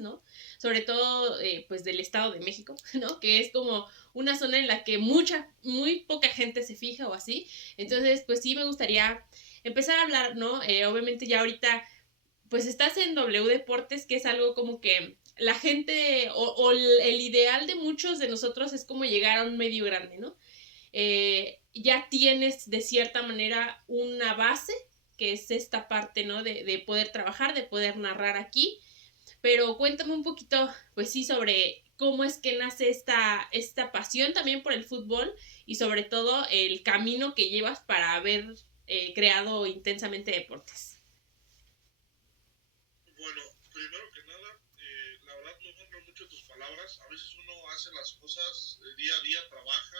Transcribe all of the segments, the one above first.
¿no? Sobre todo, pues, del Estado de México, ¿no? Que es como una zona en la que muy poca gente se fija o así. Entonces, pues sí me gustaría empezar a hablar, ¿no? Obviamente ya ahorita, pues estás en W Deportes, que es algo como que la gente o el ideal de muchos de nosotros es como llegar a un medio grande, ¿no? Ya tienes de cierta manera una base, que es esta parte, ¿no? De poder trabajar, de poder narrar aquí, pero cuéntame un poquito, pues sí, sobre cómo es que nace esta pasión también por el fútbol y sobre todo el camino que llevas para haber creado intensamente deportes. Bueno, primero que nada, la verdad no compro mucho tus palabras. A veces uno hace las cosas día a día, trabaja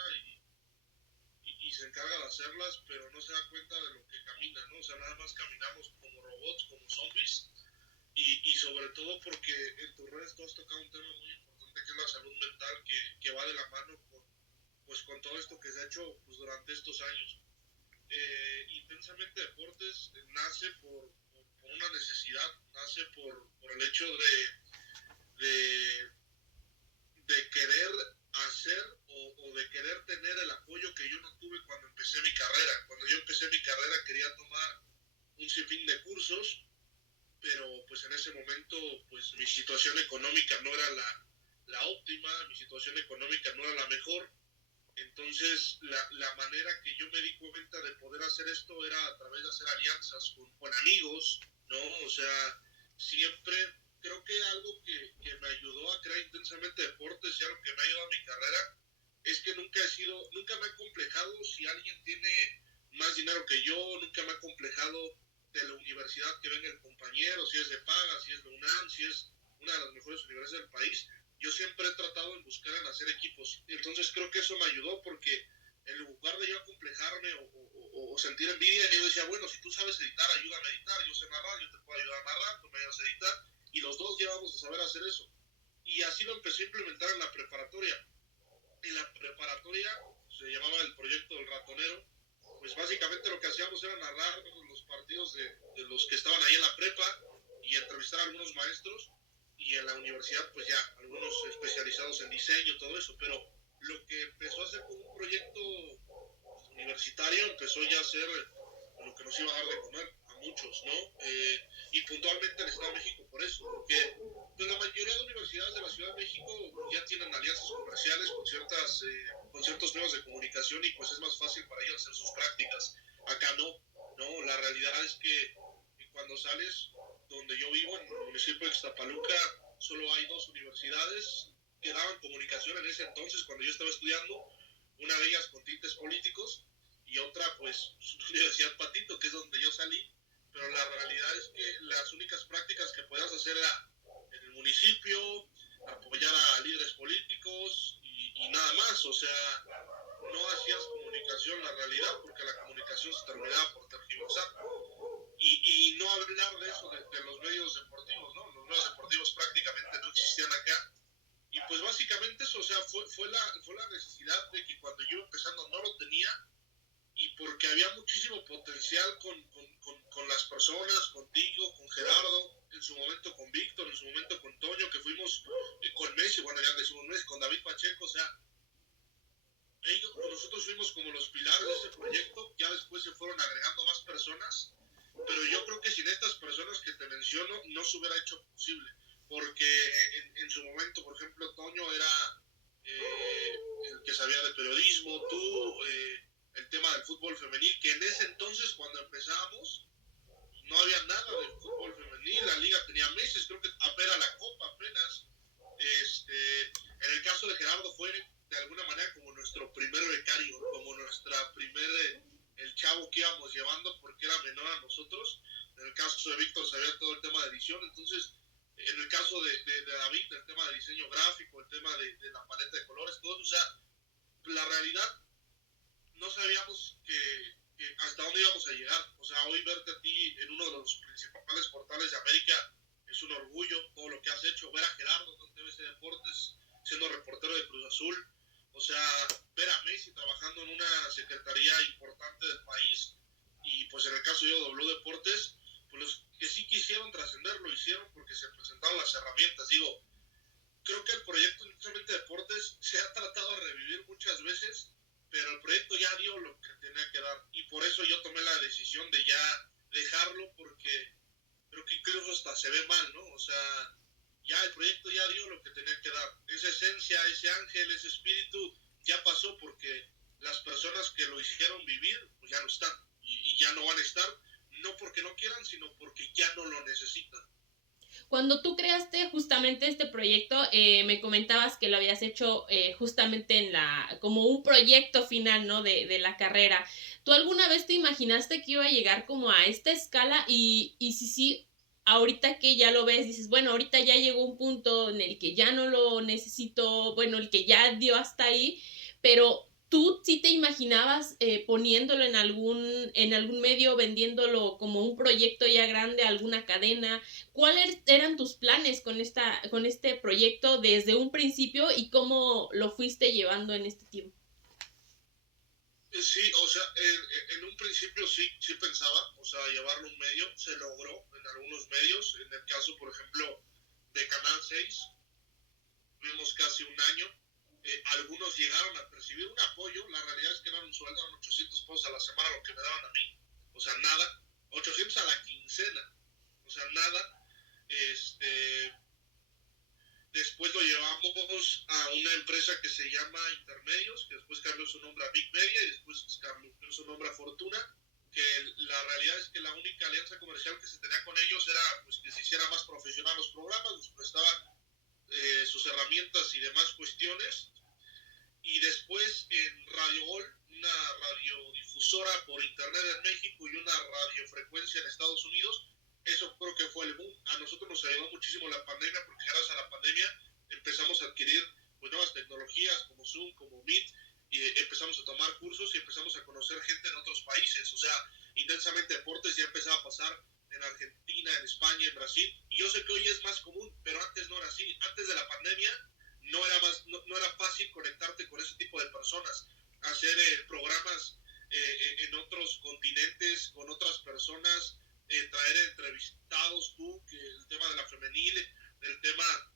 y se encarga de hacerlas, pero no se da cuenta de lo que camina, ¿no? O sea, nada más caminamos como robots, como zombies, y sobre todo porque en tus redes tú has tocado un tema muy importante que es la salud mental, que va de la mano con todo esto que se ha hecho pues, durante estos años. Intensamente Deportes nace por una necesidad, nace por el hecho de, de querer hacer o de querer tener el apoyo que yo no tuve cuando empecé mi carrera. Cuando yo empecé mi carrera quería tomar un sinfín de cursos, pero pues en ese momento pues mi situación económica no era la óptima, mi situación económica no era la mejor. Entonces, la manera que yo me di cuenta de poder hacer esto era a través de hacer alianzas con amigos, ¿no? O sea, siempre creo que algo que me ayudó a crear intensamente deportes y algo que me ha ayudado a mi carrera es que nunca me ha complejado si alguien tiene más dinero que yo, nunca me ha complejado de la universidad que venga el compañero, si es de paga, si es de UNAM, si es una de las mejores universidades del país. Yo siempre he tratado en buscar en hacer equipos. Entonces creo que eso me ayudó porque en lugar de yo acomplejarme o sentir envidia, yo decía, bueno, si tú sabes editar, ayúdame a editar, yo sé narrar, yo te puedo ayudar a narrar, tú me ayudas a editar, y los dos ya vamos a saber hacer eso. Y así lo empecé a implementar en la preparatoria. En la preparatoria se llamaba el proyecto del ratonero, pues básicamente lo que hacíamos era narrar los partidos de los que estaban ahí en la prepa y entrevistar a algunos maestros, y en la universidad pues ya algunos especializados en diseño, todo eso, pero lo que empezó a ser como un proyecto pues, universitario empezó ya a ser lo que nos iba a dar de comer a muchos, ¿no? Y puntualmente el Estado de México por eso, porque pues, la mayoría de universidades de la Ciudad de México ya tienen alianzas comerciales con ciertos medios de comunicación y pues es más fácil para ellos hacer sus prácticas. Acá no, ¿no? La realidad es que cuando sales donde yo vivo, en el municipio de Ixtapaluca, solo hay dos universidades que daban comunicación en ese entonces cuando yo estaba estudiando, una de ellas con tintes políticos y otra pues Universidad Patito, que es donde yo salí, pero la realidad es que las únicas prácticas que podías hacer era en el municipio, apoyar a líderes políticos y nada más, o sea, no hacías comunicación, la realidad, porque la comunicación se terminaba por tergiversar. Y no hablar de eso, de los medios deportivos, ¿no? Los medios deportivos prácticamente no existían acá. Y pues básicamente eso, o sea, fue la necesidad de que cuando yo iba empezando no lo tenía, y porque había muchísimo potencial con las personas, contigo, con Gerardo, en su momento con Víctor, en su momento con Toño, que fuimos con Messi, bueno, ya decimos Messi, con David Pacheco, o sea, nosotros fuimos como los pilares de ese proyecto, ya después se fueron agregando más personas, pero yo creo que sin estas personas que te menciono no se hubiera hecho posible, porque en su momento, por ejemplo, Toño era el que sabía de periodismo, tú, el tema del fútbol femenil, que en ese entonces cuando empezamos no había nada de fútbol femenil, la liga tenía meses, creo que era la copa apenas. En el caso de Gerardo fue de alguna manera como nuestro primer becario, como nuestra primer, el chavo que íbamos llevando porque era menor a nosotros. En el caso de Víctor sabía todo el tema de edición, entonces en el caso de David, el tema de diseño gráfico, el tema de la paleta de colores, todo eso, o sea, la realidad no sabíamos que hasta dónde íbamos a llegar. O sea, hoy verte a ti en uno de los principales portales de América es un orgullo, todo lo que has hecho. Ver a Gerardo con TVC Deportes siendo reportero de Cruz Azul. O sea, ver a Messi trabajando en una secretaría importante del país. Y pues en el caso de W Deportes, pues los que sí quisieron trascender lo hicieron porque se presentaron las herramientas. Digo, creo que el proyecto Intensamente Deportes se ha tratado de revivir muchas veces, pero el proyecto ya dio lo que tenía que dar. Y por eso yo tomé la decisión de ya dejarlo, porque creo que incluso hasta se ve mal, ¿no? O sea, ya el proyecto ya dio lo que tenía que dar. Esa esencia, ese ángel, ese espíritu, ya pasó porque las personas que lo hicieron vivir, pues ya no están. Y ya no van a estar, no porque no quieran, sino porque ya no lo necesitan. Cuando tú creaste justamente este proyecto, me comentabas que lo habías hecho justamente como un proyecto final, ¿no? De la carrera. ¿Tú alguna vez te imaginaste que iba a llegar como a esta escala? Y si sí, ahorita que ya lo ves, dices, bueno, ahorita ya llegó un punto en el que ya no lo necesito, bueno, el que ya dio hasta ahí, pero ¿tú sí te imaginabas poniéndolo en algún medio, vendiéndolo como un proyecto ya grande, alguna cadena? ¿Cuáles eran tus planes con este proyecto desde un principio y cómo lo fuiste llevando en este tiempo? Sí, o sea, en un principio sí pensaba, o sea, llevarlo a un medio, se logró en algunos medios, en el caso, por ejemplo, de Canal 6, tuvimos casi un año, algunos llegaron a percibir un apoyo, la realidad es que no era un sueldo, eran 800 pesos a la semana lo que me daban a mí, o sea, nada, 800 a la quincena, o sea, nada, este, después lo llevamos a una empresa que se llama Intermedios, que después cambió su nombre a Big Media y después cambió su nombre a Fortuna, que la realidad es que la única alianza comercial que se tenía con ellos era pues, que se hiciera más profesional los programas, nos prestaban sus herramientas y demás cuestiones. Y después en Radio Gol, una radiodifusora por internet en México y una radiofrecuencia en Estados Unidos, eso creo que fue el boom. A nosotros nos ayudó muchísimo la pandemia porque gracias a la pandemia empezamos a adquirir pues, nuevas tecnologías como Zoom, como Meet, y empezamos a tomar cursos y empezamos a conocer gente en otros países. O sea, Intensamente Deportes ya empezaba a pasar en Argentina, en España, en Brasil, y yo sé que hoy es más común, pero antes no era así. Antes de la pandemia no era fácil conectarte con ese tipo de personas, hacer programas en otros continentes, con otras personas, traer entrevistados tú, que el tema de la femenil, el tema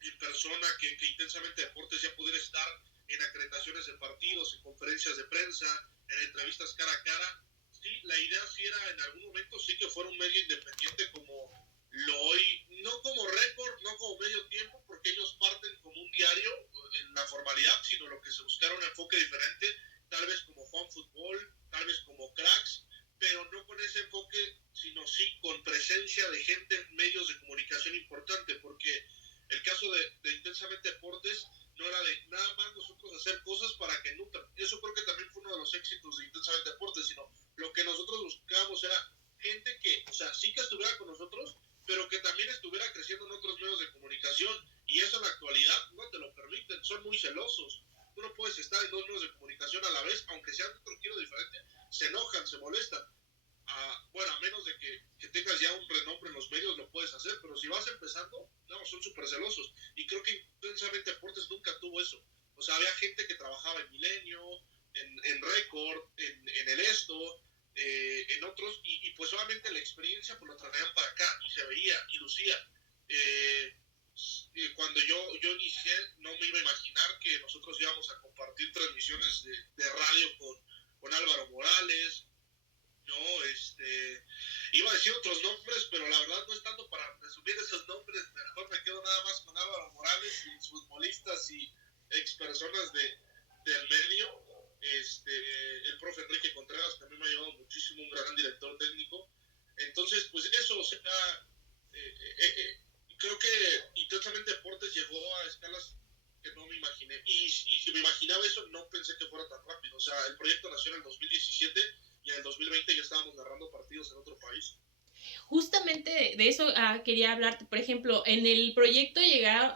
en persona, que Intensamente Deportes ya pudiera estar en acreditaciones de partidos, en conferencias de prensa, en entrevistas cara a cara. Sí, la idea sí era en algún momento sí que fuera un medio independiente como lo hoy, no como récord, no como medio tiempo, porque ellos parten como un diario en la formalidad, sino lo que se buscara un enfoque diferente, tal vez como Juan Fútbol, tal vez como Cracks, pero no con ese enfoque, sino sí con presencia de gente en medios de comunicación importante, porque el caso de Intensamente Deportes no era de nada más nosotros hacer cosas para que nutran. Eso creo que también fue uno de los éxitos de Intensamente Deportes, sino lo que nosotros buscábamos era gente que, o sea, sí que estuviera con nosotros, pero que también estuviera creciendo en otros medios de comunicación. Y eso en la actualidad no te lo permiten, son muy celosos. Tú no puedes estar en dos medios de comunicación a la vez, aunque sean de otro giro diferente, se enojan, se molestan. Bueno, a menos de que tengas ya un renombre en los medios, lo puedes hacer, pero si vas empezando, no, son súper celosos. Y creo que Intensamente Deportes nunca tuvo eso. O sea, había gente que trabajaba en Milenio, en Record, en El Esto, en otros, y pues solamente la experiencia pues lo traían para acá, y se veía, y lucía. Eh, Cuando yo inicié, no me iba a imaginar que nosotros íbamos a compartir transmisiones de radio con Álvaro Morales, no, iba a decir otros nombres, pero la verdad no es tanto para presumir esos nombres, mejor me quedo nada más con Álvaro Morales y futbolistas y ex personas del medio. El profe Enrique Contreras también me ha ayudado muchísimo, un gran director técnico. Entonces, pues eso, o sea, eh, eh, eh, creo que Intensamente Deportes llegó a escalas que no me imaginé. Y si me imaginaba eso, no pensé que fuera tan rápido. O sea, el proyecto nació en el 2017 y en el 2020 ya estábamos narrando partidos en otro país. Justamente de eso quería hablarte. Por ejemplo, en el proyecto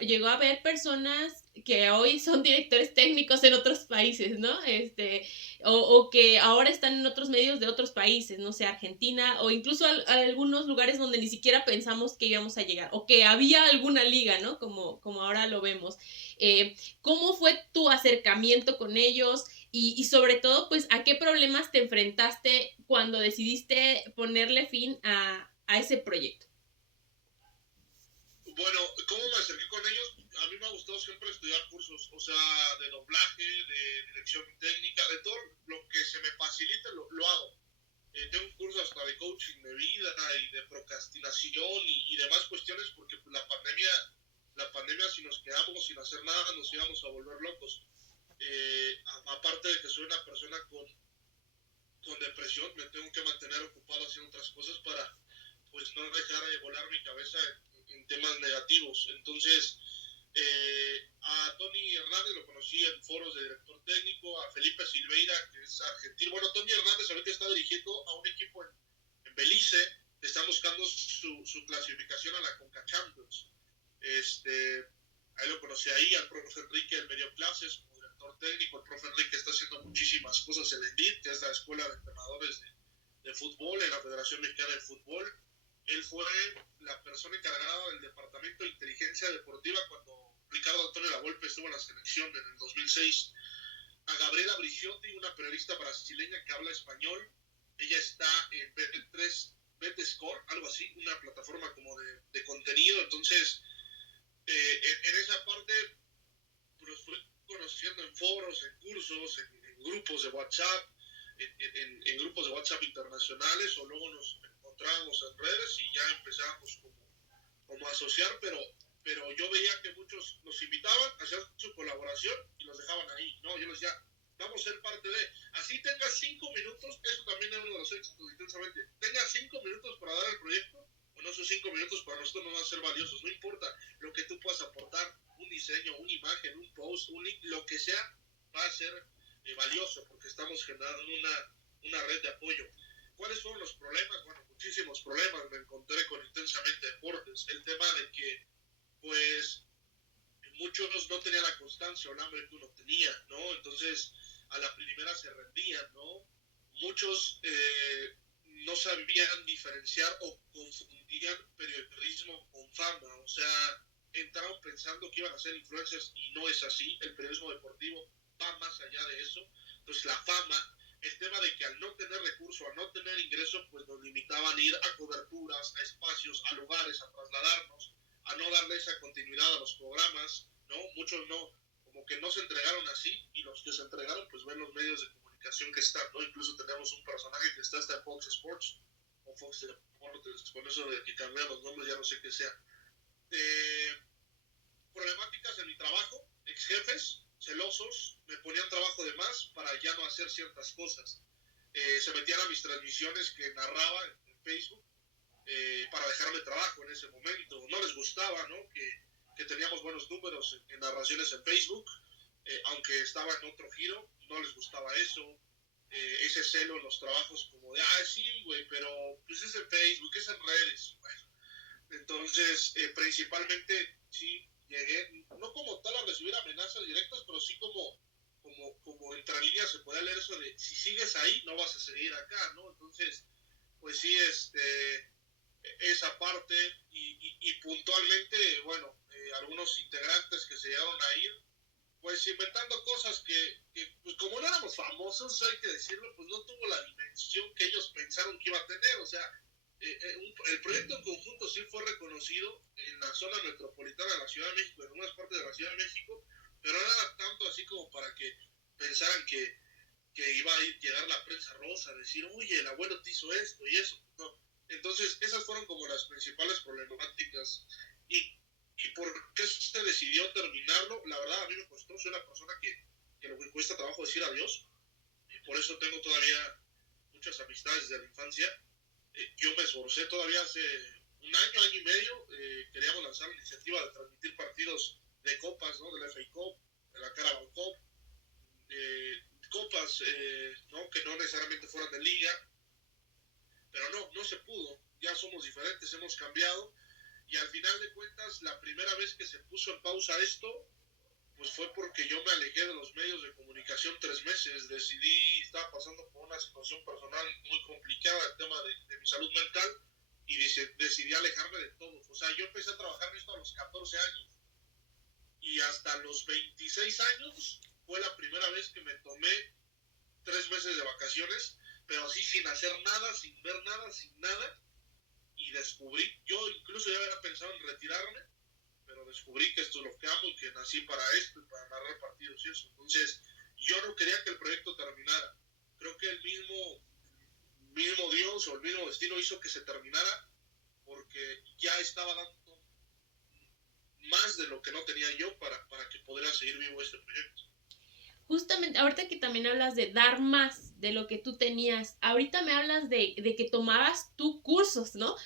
llegó a haber personas que hoy son directores técnicos en otros países, ¿no? O que ahora están en otros medios de otros países, no sé, Argentina, o incluso algunos lugares donde ni siquiera pensamos que íbamos a llegar, o que había alguna liga, ¿no? Como ahora lo vemos. ¿Cómo fue tu acercamiento con ellos? Y sobre todo, pues, ¿a qué problemas te enfrentaste cuando decidiste ponerle fin a ese proyecto? Bueno, ¿cómo me acerqué con ellos? A mí me ha gustado siempre estudiar cursos, o sea, de doblaje, de dirección técnica, de todo lo que se me facilite lo hago. Tengo un curso hasta de coaching de vida y de procrastinación y demás cuestiones porque pues, la pandemia si nos quedamos sin hacer nada nos íbamos a volver locos. Aparte de que soy una persona con depresión, me tengo que mantener ocupado haciendo otras cosas para pues no dejar de volar mi cabeza en temas negativos. Entonces, a Tony Hernández lo conocí en foros de director técnico, a Felipe Silveira, que es argentino. Bueno, Tony Hernández ahorita está dirigiendo a un equipo en Belice, que está buscando su clasificación a la Conca Champions. Ahí lo conocí ahí, al profe Enrique, él me dio clases como director técnico. El profe Enrique está haciendo muchísimas cosas en el ENDIT, que es la escuela de entrenadores de fútbol, en la Federación Mexicana de Fútbol. Él fue la persona encargada del departamento de inteligencia deportiva cuando Ricardo Antonio Lavolpe estuvo en la selección en el 2006. A Gabriela Briciotti, una periodista brasileña que habla español. Ella está en BetScore, algo así, una plataforma como de contenido. Entonces, en esa parte, pues fui conociendo en foros, en cursos, en grupos de WhatsApp, en grupos de WhatsApp internacionales, o luego nos encontrábamos en redes y ya empezábamos como a asociar, pero yo veía que muchos nos invitaban a hacer su colaboración y los dejaban ahí, ¿no? Yo les decía, vamos a ser parte de, así tengas 5 minutos, eso también es uno de los éxitos, intensamente, tengas 5 minutos para dar el proyecto, bueno, esos 5 minutos para nosotros no van a ser valiosos, no importa lo que tú puedas aportar, un diseño, una imagen, un post, un link, lo que sea, va a ser valioso, porque estamos generando una red de apoyo. ¿Cuáles fueron los problemas? Bueno, muchísimos problemas me encontré con Intensamente Deportes. El tema de que, pues, muchos no tenían la constancia o el hambre que uno tenía, ¿no? Entonces, a la primera se rendían, ¿no? Muchos no sabían diferenciar o confundían periodismo con fama, o sea, entraron pensando que iban a ser influencers y no es así. El periodismo deportivo va más allá de eso. Entonces, la fama, el tema de que al no tener recurso, al no tener ingreso, pues nos limitaban a ir a coberturas, a espacios, a lugares, a trasladarnos, a no darle esa continuidad a los programas, ¿no? Muchos no, como que no se entregaron así, y los que se entregaron, pues ven los medios de comunicación que están, ¿no? Incluso tenemos un personaje que está hasta en Fox Sports, o Fox Deportes, con eso de que cambian los nombres, ya no sé qué sea. Problemáticas en mi trabajo, ex jefes, celosos, me ponían trabajo de más para ya no hacer ciertas cosas. Se metían a mis transmisiones que narraba en Facebook para dejarme trabajo en ese momento. No les gustaba, ¿no? Que teníamos buenos números en narraciones en Facebook, aunque estaba en otro giro, no les gustaba eso. Ese celo en los trabajos como de, sí, güey, pero pues es en Facebook, es en redes. Bueno, entonces, principalmente, sí, llegué, no como tal a recibir amenazas directas, pero sí como entre líneas se puede leer eso de, si sigues ahí, no vas a seguir acá, ¿no? Entonces, pues sí, esa parte y puntualmente, bueno, algunos integrantes que se llegaron a ir, pues inventando cosas que, pues como no éramos famosos, hay que decirlo, pues no tuvo la dimensión que ellos pensaron que iba a tener. O sea, el proyecto en conjunto sí fue reconocido en la zona metropolitana de la Ciudad de México, en algunas partes de la Ciudad de México, pero no era tanto así como para que pensaran que iba a llegar la prensa rosa a decir, oye, el abuelo te hizo esto y eso. No. Entonces, esas fueron como las principales problemáticas. ¿Y por qué se decidió terminarlo? La verdad, a mí me costó. Soy una persona que le cuesta trabajo decir adiós. Y por eso tengo todavía muchas amistades desde la infancia. Yo me esforcé todavía hace un año y medio. Queríamos lanzar la iniciativa de transmitir partidos de copas, ¿no? De la FA Cup, de la Carabao Cup, copas, ¿no? Que no necesariamente fueran de liga, pero no se pudo. Ya somos diferentes, hemos cambiado, y al final de cuentas, la primera vez que se puso en pausa esto, pues fue porque yo me alejé de los medios de comunicación 3 meses. Estaba pasando por una situación personal muy complicada, el tema de mi salud mental, y decidí alejarme de todo. O sea, yo empecé a trabajar en esto a los 14 años, y hasta los 26 años fue la primera vez que me tomé 3 meses de vacaciones, pero así sin hacer nada, sin ver nada, sin nada. y descubrí, yo incluso ya había pensado en retirarme, pero descubrí que esto es lo que amo y que nací para esto y para narrar partidos y eso. Entonces, yo no quería que el proyecto terminara. Creo que el mismo Dios o el mismo destino hizo que se terminara porque ya estaba dando más de lo que no tenía yo para que pudiera seguir vivo este proyecto. Justamente, ahorita que también hablas de dar más de lo que tú tenías, ahorita me hablas de que tomabas tú cursos, ¿no?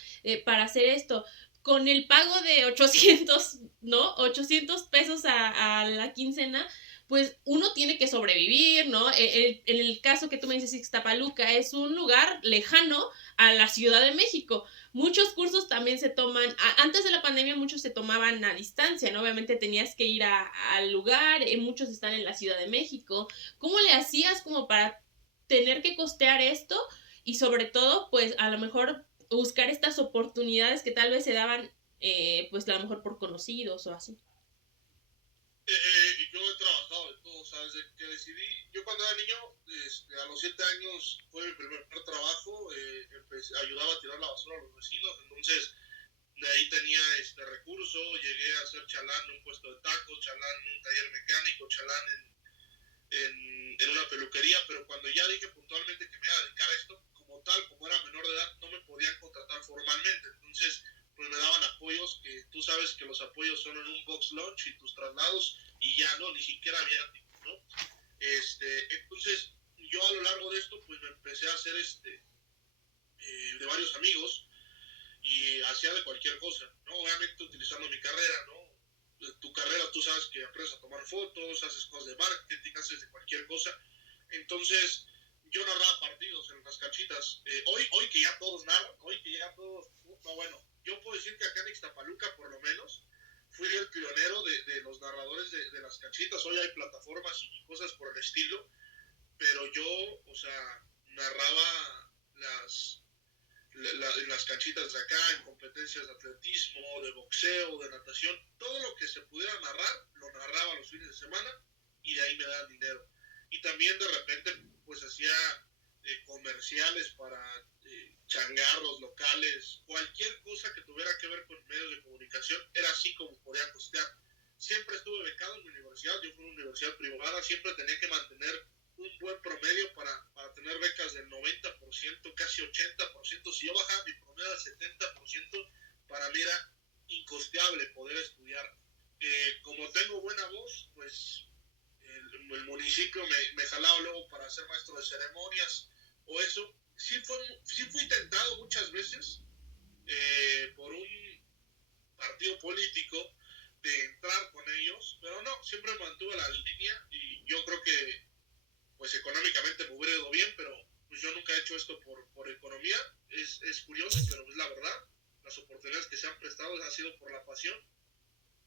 Para hacer esto. Con el pago de 800, ¿no? 800 pesos a la quincena, pues uno tiene que sobrevivir, ¿no? En el caso que tú me dices, Ixtapaluca es un lugar lejano a la Ciudad de México. Muchos cursos también se toman, antes de la pandemia muchos se tomaban a distancia, ¿no? Obviamente tenías que ir al lugar, muchos están en la Ciudad de México. ¿Cómo le hacías como para tener que costear esto? Y sobre todo, pues a lo mejor buscar estas oportunidades que tal vez se daban, pues a lo mejor por conocidos o así. Yo he trabajado de todo, o sea, desde que decidí, yo cuando era niño, a los 7 años fue mi primer trabajo, ayudaba a tirar la basura a los vecinos, entonces de ahí tenía recurso, llegué a ser chalán en un puesto de tacos, chalán en un taller mecánico, chalán en una peluquería, pero cuando ya dije puntualmente que me iba a dedicar a esto, como tal, como era menor de edad, no me podían contratar formalmente, entonces pues me daban apoyos, que tú sabes que los apoyos son en un box lunch y tus traslados, y ya no, ni siquiera había, ¿no? Entonces, yo a lo largo de esto, pues me empecé a hacer de varios amigos, y hacía de cualquier cosa, ¿no? Obviamente utilizando mi carrera, ¿no? Tu carrera, tú sabes que aprendes a tomar fotos, haces cosas de marketing, haces de cualquier cosa. Entonces, yo narraba partidos en las canchitas. Hoy que ya todos narran, hoy que ya todos, no, bueno, yo puedo decir que acá en Ixtapaluca, por lo menos, fui el pionero de los narradores de las canchitas. Hoy hay plataformas y cosas por el estilo, pero yo, o sea, narraba en las canchitas de acá, en competencias de atletismo, de boxeo, de natación, todo lo que se pudiera narrar, lo narraba los fines de semana y de ahí me daban dinero. Y también de repente pues hacía comerciales para changarros locales, cualquier cosa que tuviera que ver con medios de comunicación, era así como podía costear. Siempre estuve becado en mi universidad, yo fui en una universidad privada, siempre tenía que mantener un buen promedio para tener becas del 90%, casi 80%. Si yo bajaba mi promedio al 70%, para mí era incosteable poder estudiar. Como tengo buena voz, pues el municipio me jalaba luego para ser maestro de ceremonias o eso. Sí fui tentado muchas veces por un partido político de entrar con ellos, pero no, siempre mantuve la línea y yo creo que pues económicamente me hubiera ido bien, pero pues yo nunca he hecho esto por economía. Es curioso, pero es la verdad. Las oportunidades que se han prestado han sido por la pasión.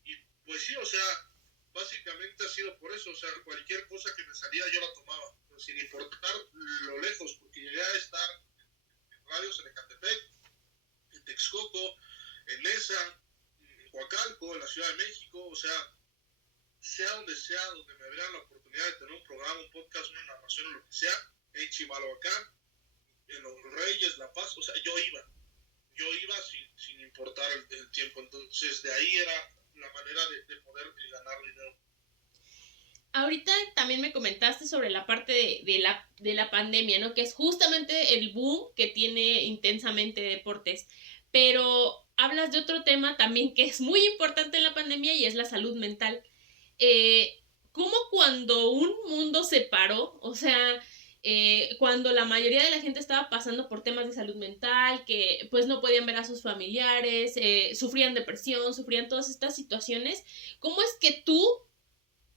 Y pues sí, o sea, básicamente ha sido por eso. O sea, cualquier cosa que me salía yo la tomaba, pero sin importar lo lejos, porque llegué a estar en radios en Ecatepec, en Texcoco, en Nesa, en Coacalco, en la Ciudad de México, o sea donde me vean la oportunidad de tener un programa, un podcast, una narración o lo que sea, en Chimalhuacán, en Los Reyes, La Paz, o sea, yo iba sin importar el tiempo, entonces de ahí era la manera de poder ganar dinero. Ahorita también me comentaste sobre la parte de la pandemia, ¿no? Que es justamente el boom que tiene intensamente deportes. Pero hablas de otro tema también que es muy importante en la pandemia y es la salud mental. ¿Cómo cuando un mundo se paró, o sea, cuando la mayoría de la gente estaba pasando por temas de salud mental, que pues no podían ver a sus familiares, sufrían depresión, sufrían todas estas situaciones, ¿cómo es que tú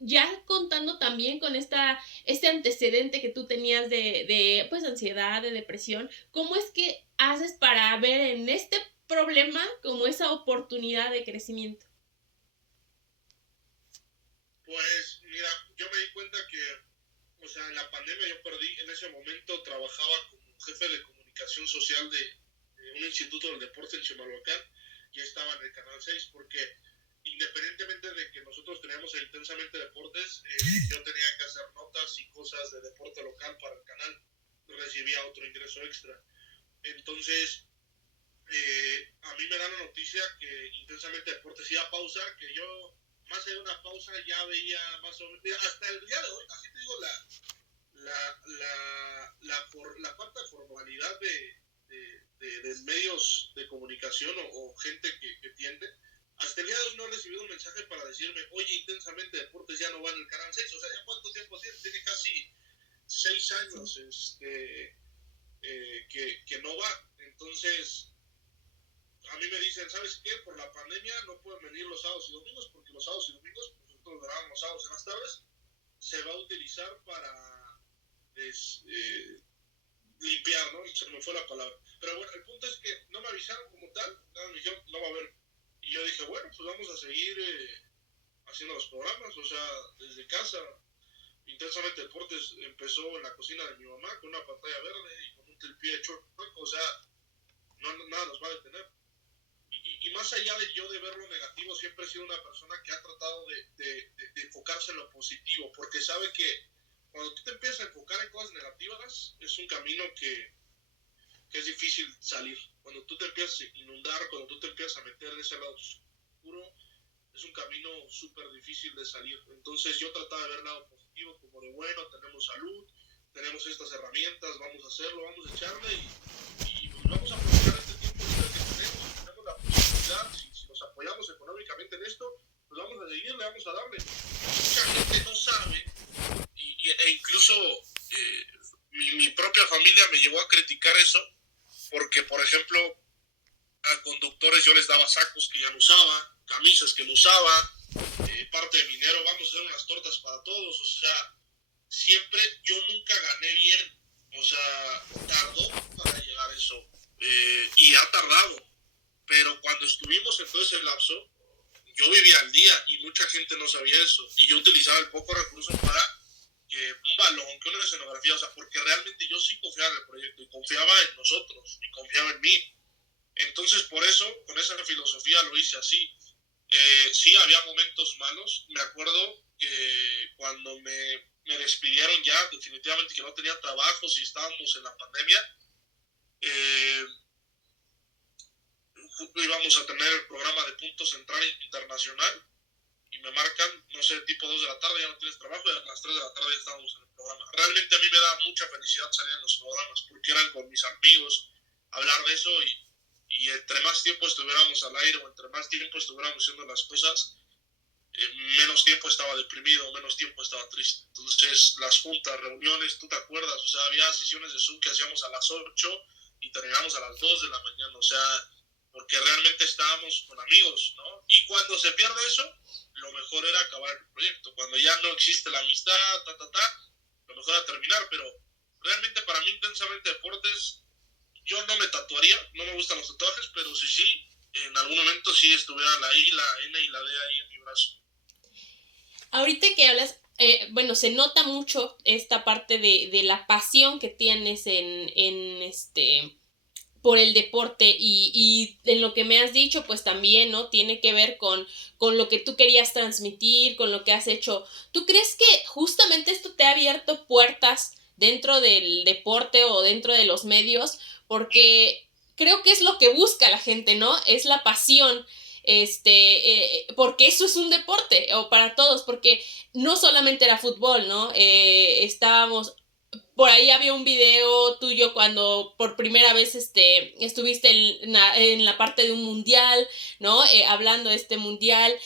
ya contando también con este antecedente que tú tenías de pues ansiedad, de depresión, ¿cómo es que haces para ver en este problema como esa oportunidad de crecimiento? Pues mira, yo me di cuenta que, o sea, en la pandemia yo perdí, en ese momento trabajaba como jefe de comunicación social de un instituto del deporte en Chimalhuacán y estaba en el Canal 6 porque independientemente de que nosotros teníamos Intensamente Deportes, yo tenía que hacer notas y cosas de deporte local para el canal, recibía otro ingreso extra. Entonces, me da la noticia que Intensamente Deportes iba a pausa, que yo, más allá de una pausa, ya veía más o menos, hasta el día de hoy, así te digo, la falta de formalidad de medios de comunicación o gente que tiende. Hasta el día de hoy no he recibido un mensaje para decirme, oye, Intensamente Deportes ya no va en el canal 6. O sea, ¿ya cuánto tiempo tiene? Tiene casi 6 años que no va. Entonces, a mí me dicen, ¿sabes qué? Por la pandemia no pueden venir los sábados y domingos, porque los sábados y domingos, pues nosotros grabamos los sábados en las tardes, se va a utilizar para limpiar, ¿no? Se me fue la palabra. Pero bueno, el punto es que no me avisaron como tal, me dijeron, no va a haber. Y yo dije, bueno, pues vamos a seguir haciendo los programas, o sea, desde casa. Intensamente Deportes empezó en la cocina de mi mamá con una pantalla verde y con un tripié hecho, o sea, nada nos va a detener. Y más allá de yo de ver lo negativo, siempre he sido una persona que ha tratado de enfocarse en lo positivo, porque sabe que cuando tú te empiezas a enfocar en cosas negativas, es un camino que es difícil salir. Cuando tú te empiezas a inundar, cuando tú te empiezas a meter en ese lado oscuro, es un camino súper difícil de salir. Entonces yo trataba de ver el lado positivo, como de bueno, tenemos salud, tenemos estas herramientas, vamos a hacerlo, vamos a echarle y pues vamos a aprovechar este tiempo que tenemos la posibilidad, si nos apoyamos económicamente en esto, pues vamos a seguirle, vamos a darle. Mucha gente no sabe, e incluso mi propia familia me llevó a criticar eso, porque por ejemplo a conductores yo les daba sacos que ya no usaba, camisas que no usaba, parte de mi dinero, vamos a hacer unas tortas para todos, o sea, siempre yo nunca gané bien, o sea, tardó para llegar a eso, y ha tardado, pero cuando estuvimos en todo ese lapso, yo vivía al día y mucha gente no sabía eso, y yo utilizaba el poco recurso para un balón, que una escenografía, o sea, porque realmente yo sí confiaba en el proyecto y confiaba en nosotros y confiaba en mí. Entonces, por eso, con esa filosofía lo hice así. Sí, había momentos malos. Me acuerdo que cuando me despidieron ya, definitivamente que no tenía trabajo, si estábamos en la pandemia, íbamos a tener el programa de Punto Central Internacional y me marcan, no sé, tipo 2 de la tarde, ya no tienes trabajo, y a las 3 de la tarde ya estábamos en el programa. Realmente a mí me da mucha felicidad salir en los programas, porque eran con mis amigos, hablar de eso y entre más tiempo estuviéramos al aire o entre más tiempo estuviéramos haciendo las cosas, menos tiempo estaba deprimido, menos tiempo estaba triste. Entonces, las juntas, reuniones, tú te acuerdas, o sea, había sesiones de Zoom que hacíamos a las 8 y terminamos a las 2 de la mañana, o sea, porque realmente estábamos con amigos, ¿no? Y cuando se pierde eso, lo mejor era acabar el proyecto. Cuando ya no existe la amistad, lo mejor era terminar, pero realmente para mí Intensamente Deportes, yo no me tatuaría, no me gustan los tatuajes, pero sí, en algún momento sí estuviera la I, la N y la D ahí en mi brazo. Ahorita que hablas, bueno, se nota mucho esta parte de la pasión que tienes por el deporte y en lo que me has dicho, pues también, ¿no? Tiene que ver con lo que tú querías transmitir, con lo que has hecho. ¿Tú crees que justamente esto te ha abierto puertas dentro del deporte o dentro de los medios? Porque creo que es lo que busca la gente, ¿no? Es la pasión, porque eso es un deporte, o para todos, porque no solamente era fútbol, ¿no? Por ahí había un video tuyo cuando por primera vez estuviste en la parte de un mundial, ¿no? Hablando de este mundial,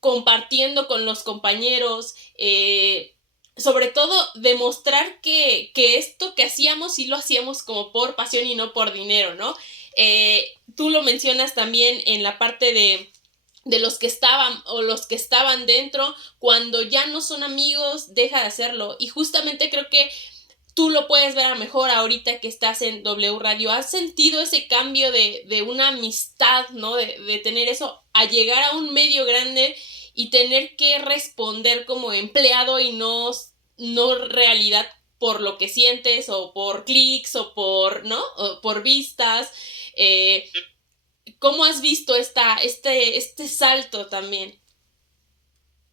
compartiendo con los compañeros, sobre todo demostrar que esto que hacíamos sí lo hacíamos como por pasión y no por dinero, ¿no? Tú lo mencionas también en la parte de los que estaban dentro, cuando ya no son amigos, deja de hacerlo. Y justamente creo que tú lo puedes ver a mejor ahorita que estás en W Radio. ¿Has sentido ese cambio de una amistad, ¿no? De tener eso, a llegar a un medio grande y tener que responder como empleado y no realidad por lo que sientes o por clics o por, ¿no? O por vistas. ¿Cómo has visto este salto también?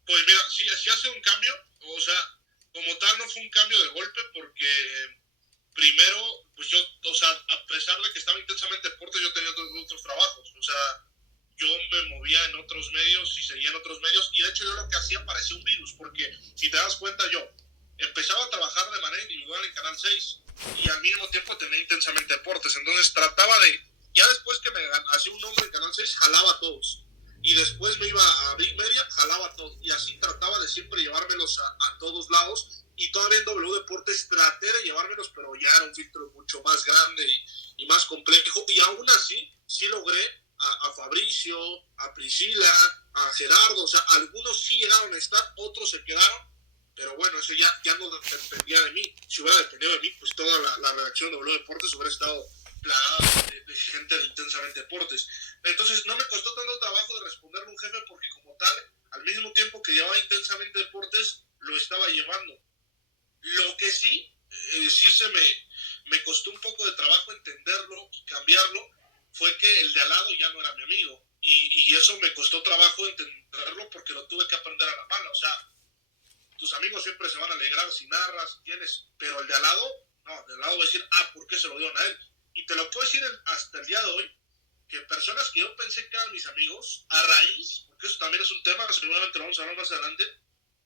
Pues mira, sí hace un cambio, o sea, como tal no fue un cambio de golpe porque primero, pues yo, o sea, a pesar de que estaba intensamente deportes, yo tenía otros trabajos, o sea, yo me movía en otros medios y seguía en otros medios, y de hecho yo lo que hacía parecía un virus, porque si te das cuenta yo empezaba a trabajar de manera individual en Canal 6 y al mismo tiempo tenía intensamente deportes, entonces trataba de, ya después que me hacía un nombre en Canal 6, jalaba a todos, y después me iba a Big Media, jalaba a todos, y así trataba de siempre llevármelos a todos lados, y todavía en W Deportes traté de llevármelos, pero ya era un filtro mucho más grande y más complejo, y aún así sí logré a Fabricio, a Priscila, a Gerardo, o sea, algunos sí llegaron a estar, otros se quedaron, pero bueno, eso ya no dependía de mí. Si hubiera dependido de mí, pues toda la redacción de W Deportes hubiera estado plagada de gente de Intensamente Deportes. Entonces no me costó tanto trabajo de responderle a un jefe porque como tal, al mismo tiempo que llevaba Intensamente Deportes, lo estaba llevando. Lo que sí, sí me costó un poco de trabajo entenderlo y cambiarlo, fue que el de al lado ya no era mi amigo. Y eso me costó trabajo entenderlo porque lo tuve que aprender a la mala. O sea, tus amigos siempre se van a alegrar si narras, si tienes, pero el de al lado, no, el de al lado va a decir, ¿por qué se lo dieron a él? Y te lo puedo decir hasta el día de hoy, que personas que yo pensé que eran mis amigos, a raíz, porque eso también es un tema, seguramente lo vamos a hablar más adelante,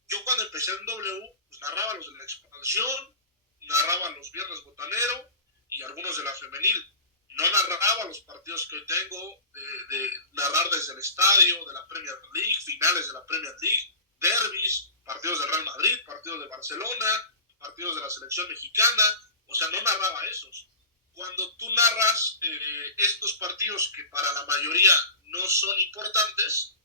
yo cuando empecé en W, pues narraba los de la expansión, narraba los viernes botanero y algunos de la femenil. No narraba los partidos que hoy tengo, de narrar desde el estadio, de la Premier League, finales de la Premier League, derbis, partidos del Real Madrid, partidos de Barcelona, partidos de la selección mexicana, o sea, no narraba esos. Cuando tú narras estos partidos que para la mayoría no son importantes,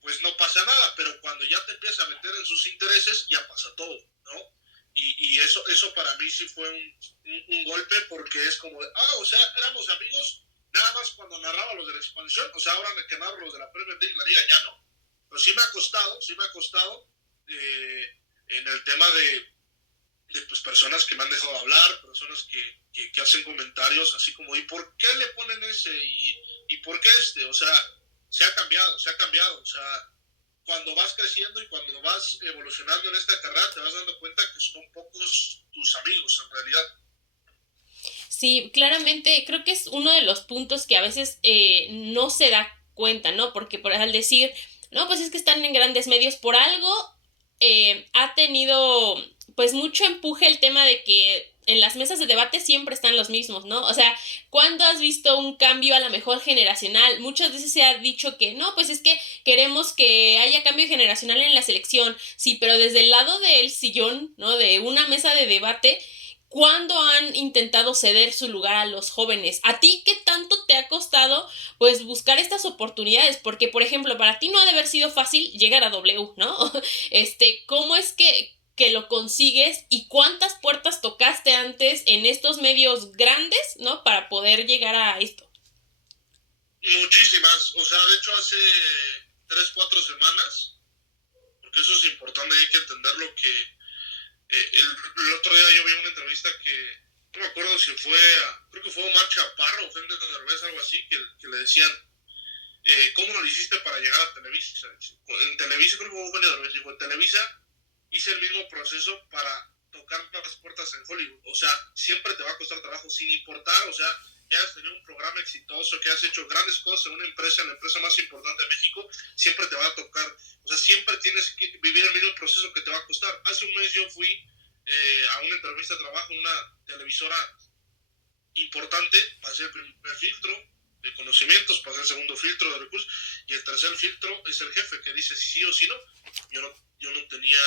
pues no pasa nada, pero cuando ya te empieza a meter en sus intereses, ya pasa todo, ¿no? Y eso para mí sí fue un golpe, porque es como, o sea, éramos amigos nada más cuando narraba los de la expansión, o sea, ahora que narro los de la Premier League, la liga ya no, pero sí me ha costado en el tema de pues personas que me han dejado hablar, personas que hacen comentarios así como, ¿y por qué le ponen ese? ¿Y por qué este? O sea, se ha cambiado, o sea, cuando vas creciendo y cuando vas evolucionando en esta carrera, te vas dando cuenta que son pocos tus amigos en realidad. Sí, claramente creo que es uno de los puntos que a veces no se da cuenta, ¿no? Porque al decir, no, pues es que están en grandes medios por algo, ha tenido pues mucho empuje el tema de que en las mesas de debate siempre están los mismos, ¿no? O sea, ¿cuándo has visto un cambio a la mejor generacional? Muchas veces se ha dicho que no, pues es que queremos que haya cambio generacional en la selección, sí, pero desde el lado del sillón, ¿no? De una mesa de debate, ¿cuándo han intentado ceder su lugar a los jóvenes? ¿A ti qué tanto te ha costado pues buscar estas oportunidades? Porque, por ejemplo, para ti no ha de haber sido fácil llegar a W, ¿no? ¿Cómo es que lo consigues y cuántas puertas tocaste antes en estos medios grandes, ¿no? Para poder llegar a esto. Muchísimas, o sea, de hecho hace 3-4 semanas, porque eso es importante, hay que entender lo que el otro día yo vi una entrevista que no me acuerdo si creo que fue Omar Chaparro o gente de cerveza, algo así, que le decían, ¿cómo lo hiciste para llegar a Televisa? En Televisa, creo que fue Eugenio Derbez, dijo, en Televisa hice el mismo proceso para tocar las puertas en Hollywood. O sea, siempre te va a costar trabajo, sin importar, o sea, que hayas tenido un programa exitoso, que has hecho grandes cosas en una empresa, la empresa más importante de México, siempre te va a tocar, o sea, siempre tienes que vivir el mismo proceso que te va a costar. Hace un mes yo fui a una entrevista de trabajo en una televisora importante, pasé el primer filtro de conocimientos, pasé el segundo filtro de recursos, y el tercer filtro es el jefe que dice si sí o si no. Yo no tenía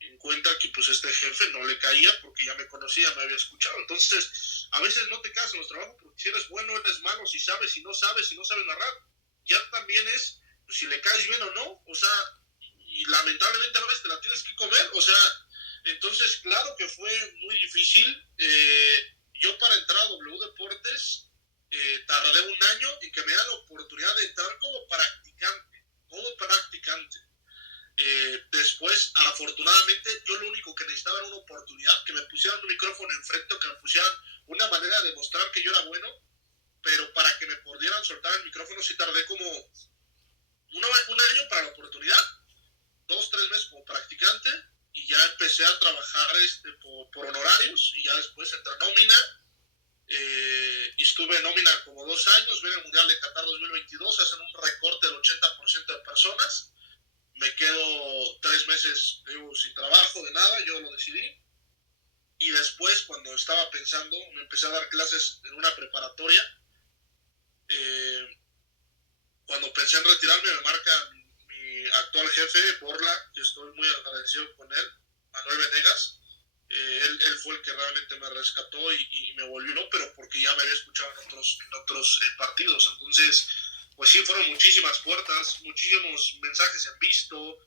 en cuenta que pues este jefe no le caía porque ya me conocía, me había escuchado. Entonces, a veces no te quedas en los trabajos porque si eres bueno, eres malo, si sabes, si no sabes narrar. Ya también es pues, si le caes bien o no, o sea, y lamentablemente a veces te la tienes que comer, o sea, entonces claro que fue muy difícil. Yo para entrar a W Deportes tardé un año en que me da la oportunidad de entrar como practicante. Después, afortunadamente, yo lo único que necesitaba era una oportunidad, que me pusieran un micrófono enfrente, que me pusieran una manera de mostrar que yo era bueno, pero para que me pudieran soltar el micrófono sí tardé como un año para la oportunidad, 2-3 meses como practicante, y ya empecé empecé a trabajar por honorarios y ya después entré a nómina. Y estuve en nómina como 2 años. Viene el Mundial de Qatar 2022, hacen un recorte del 80% de personas. Me quedo 3 meses sin trabajo, de nada, yo lo decidí. Y después, cuando estaba pensando, me empecé a dar clases en una preparatoria. Cuando pensé en retirarme, me marca mi actual jefe, Borla, que estoy muy agradecido con él, Manuel Venegas. Él fue el que realmente me rescató y me volvió, pero porque ya me había escuchado en otros partidos. Entonces, pues sí, fueron muchísimas puertas, muchísimos mensajes en visto,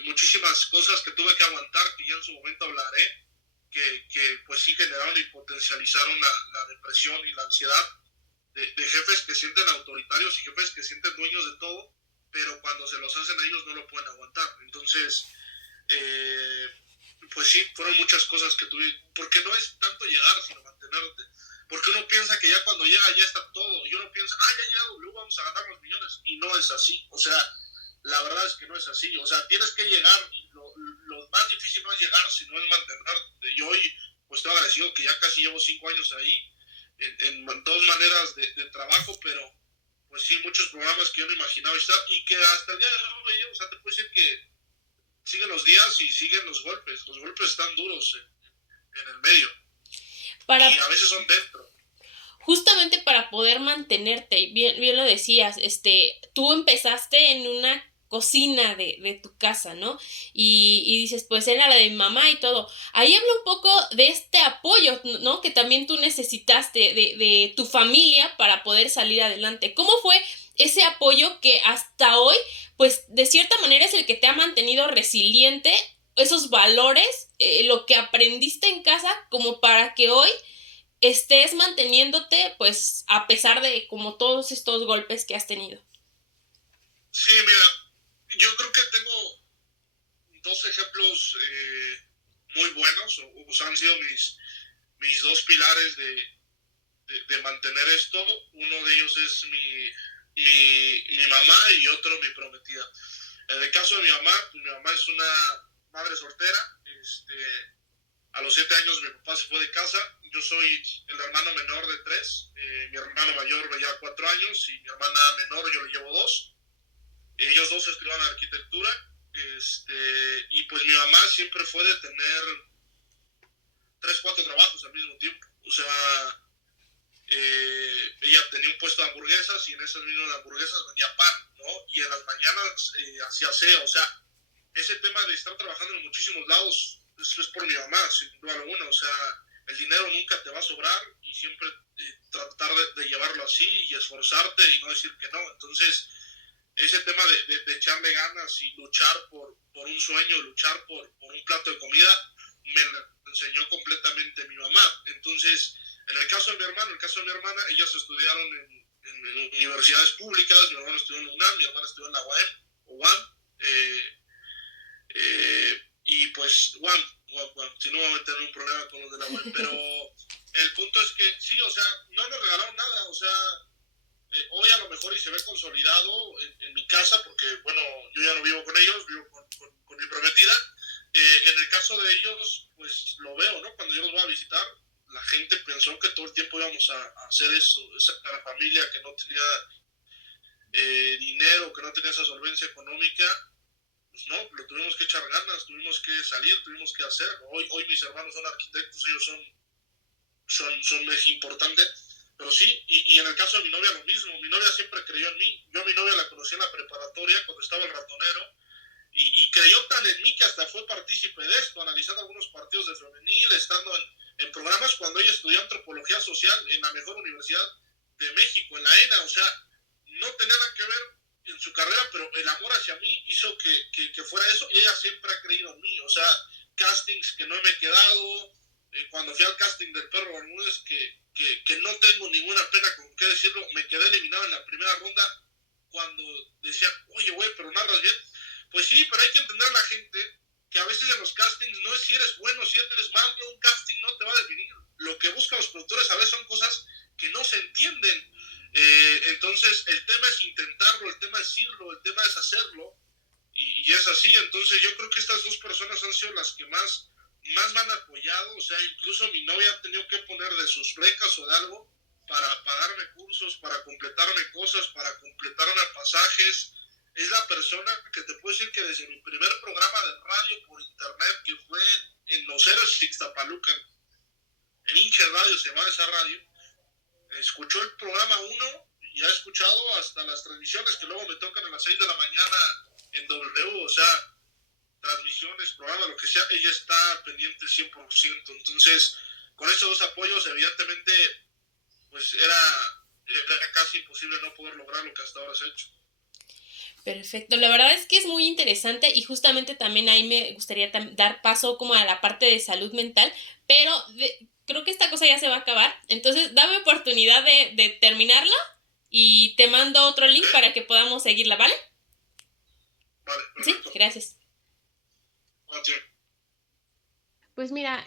muchísimas cosas que tuve que aguantar, que ya en su momento hablaré, que pues sí generaron y potencializaron la depresión y la ansiedad de jefes que sienten autoritarios y jefes que sienten dueños de todo, pero cuando se los hacen a ellos no lo pueden aguantar. Entonces, pues sí, fueron muchas cosas que tuve, porque no es tanto llegar, sino mantenerte. Porque uno piensa que ya cuando llega ya está todo, y uno piensa, ya llega W, vamos a ganar los millones, y no es así. O sea, la verdad es que no es así. O sea, tienes que llegar, y lo más difícil no es llegar, sino es mantenerte. Yo hoy, pues estoy agradecido que ya casi llevo 5 años ahí, en 2 maneras de trabajo, pero pues sí, muchos programas que yo no imaginaba estar, y que hasta el día de hoy, o sea, te puedo decir que siguen los días y siguen los golpes están duros en el medio, y a veces son dentro. Justamente para poder mantenerte, y bien lo decías, tú empezaste en una cocina de tu casa, ¿no? Y dices, pues era la de mi mamá y todo. Ahí habla un poco de este apoyo, ¿no? Que también tú necesitaste de tu familia para poder salir adelante. ¿Cómo fue ese apoyo que hasta hoy, pues de cierta manera es el que te ha mantenido resiliente, esos valores, lo que aprendiste en casa, como para que hoy estés manteniéndote, pues, a pesar de como todos estos golpes que has tenido? Sí, mira, yo creo que tengo 2 ejemplos muy buenos, o sea, han sido mis 2 pilares de mantener esto. Uno de ellos es mi mamá y otro mi prometida. En el caso de mi mamá es una madre soltera. A los 7 años mi papá se fue de casa. Yo soy el hermano menor de 3. Mi hermano mayor me lleva 4 años y mi hermana menor yo le llevo 2. Ellos 2 estudiaron arquitectura. Y pues mi mamá siempre fue de tener 3, 4 trabajos al mismo tiempo. O sea, ella tenía un puesto de hamburguesas y en esas mismas hamburguesas vendía pan, ¿no? Y en las mañanas hacía aseo. O sea, ese tema de estar trabajando en muchísimos lados, eso es por mi mamá, sin duda alguna. O sea, el dinero nunca te va a sobrar y siempre tratar de llevarlo así y esforzarte y no decir que no. Entonces, ese tema de echarle ganas y luchar por un sueño, luchar por un plato de comida, me lo enseñó completamente mi mamá. Entonces, en el caso de mi hermana, ellas estudiaron en universidades públicas. Mi hermano estudió en la UNAM, mi hermana estudió en la UAM, y pues UAM, si no voy a meter un problema con los de la UAM, pero el punto es que sí, o sea, no nos regalaron nada. O sea, hoy a lo mejor y se ve consolidado en mi casa, porque bueno, yo ya no vivo con ellos, vivo con mi prometida. En el caso de ellos, pues lo veo, ¿no? Cuando yo los voy a visitar, la gente pensó que todo el tiempo íbamos a hacer eso. Esa familia que no tenía dinero, que no tenía esa solvencia económica, pues no, lo tuvimos que echar ganas, tuvimos que salir, tuvimos que hacer. Hoy mis hermanos son arquitectos, ellos son importante. Pero sí, y en el caso de mi novia lo mismo. Mi novia siempre creyó en mí. Yo a mi novia la conocí en la preparatoria cuando estaba el ratonero, y creyó tan en mí que hasta fue partícipe de esto, analizando algunos partidos de femenil, estando en programas cuando ella estudió antropología social en la mejor universidad de México, en la ENA. O sea, no tenía nada que ver en su carrera, pero el amor hacia mí hizo que fuera eso, y ella siempre ha creído en mí. O sea, castings que no me he quedado, cuando fui al casting del Perro Bermúdez, que no tengo ninguna pena con qué decirlo, me quedé eliminado en la primera ronda cuando decían, oye, güey, pero narras bien. Pues sí, pero hay que entender a la gente que a veces en los castings no es si eres bueno, si eres malo. Un casting no te va a definir. Lo que buscan los productores a veces son cosas que no se entienden. Entonces, el tema es intentarlo, el tema es irlo, el tema es hacerlo, y es así. Entonces, yo creo que estas 2 personas han sido las que más más me han apoyado, o sea, incluso mi novia ha tenido que poner de sus becas o de algo para pagarme cursos, para completarme cosas, para completarme pasajes. Es la persona que te puedo decir que desde mi primer programa de radio por internet, que fue en Los Héroes Ixtapaluca, en Hincha Radio se llamaba esa radio, escuchó el programa 1 y ha escuchado hasta las transmisiones que luego me tocan a las 6 de la mañana en W, o sea, transmisiones, programas, lo que sea, ella está pendiente 100%. Entonces, con esos dos apoyos, evidentemente, pues era casi imposible no poder lograr lo que hasta ahora se ha hecho. Perfecto, la verdad es que es muy interesante y justamente también ahí me gustaría dar paso como a la parte de salud mental, pero creo que esta cosa ya se va a acabar, entonces dame oportunidad de terminarla y te mando otro link para que podamos seguirla, ¿vale? Vale, perfecto. Sí, gracias. Okay. Pues mira,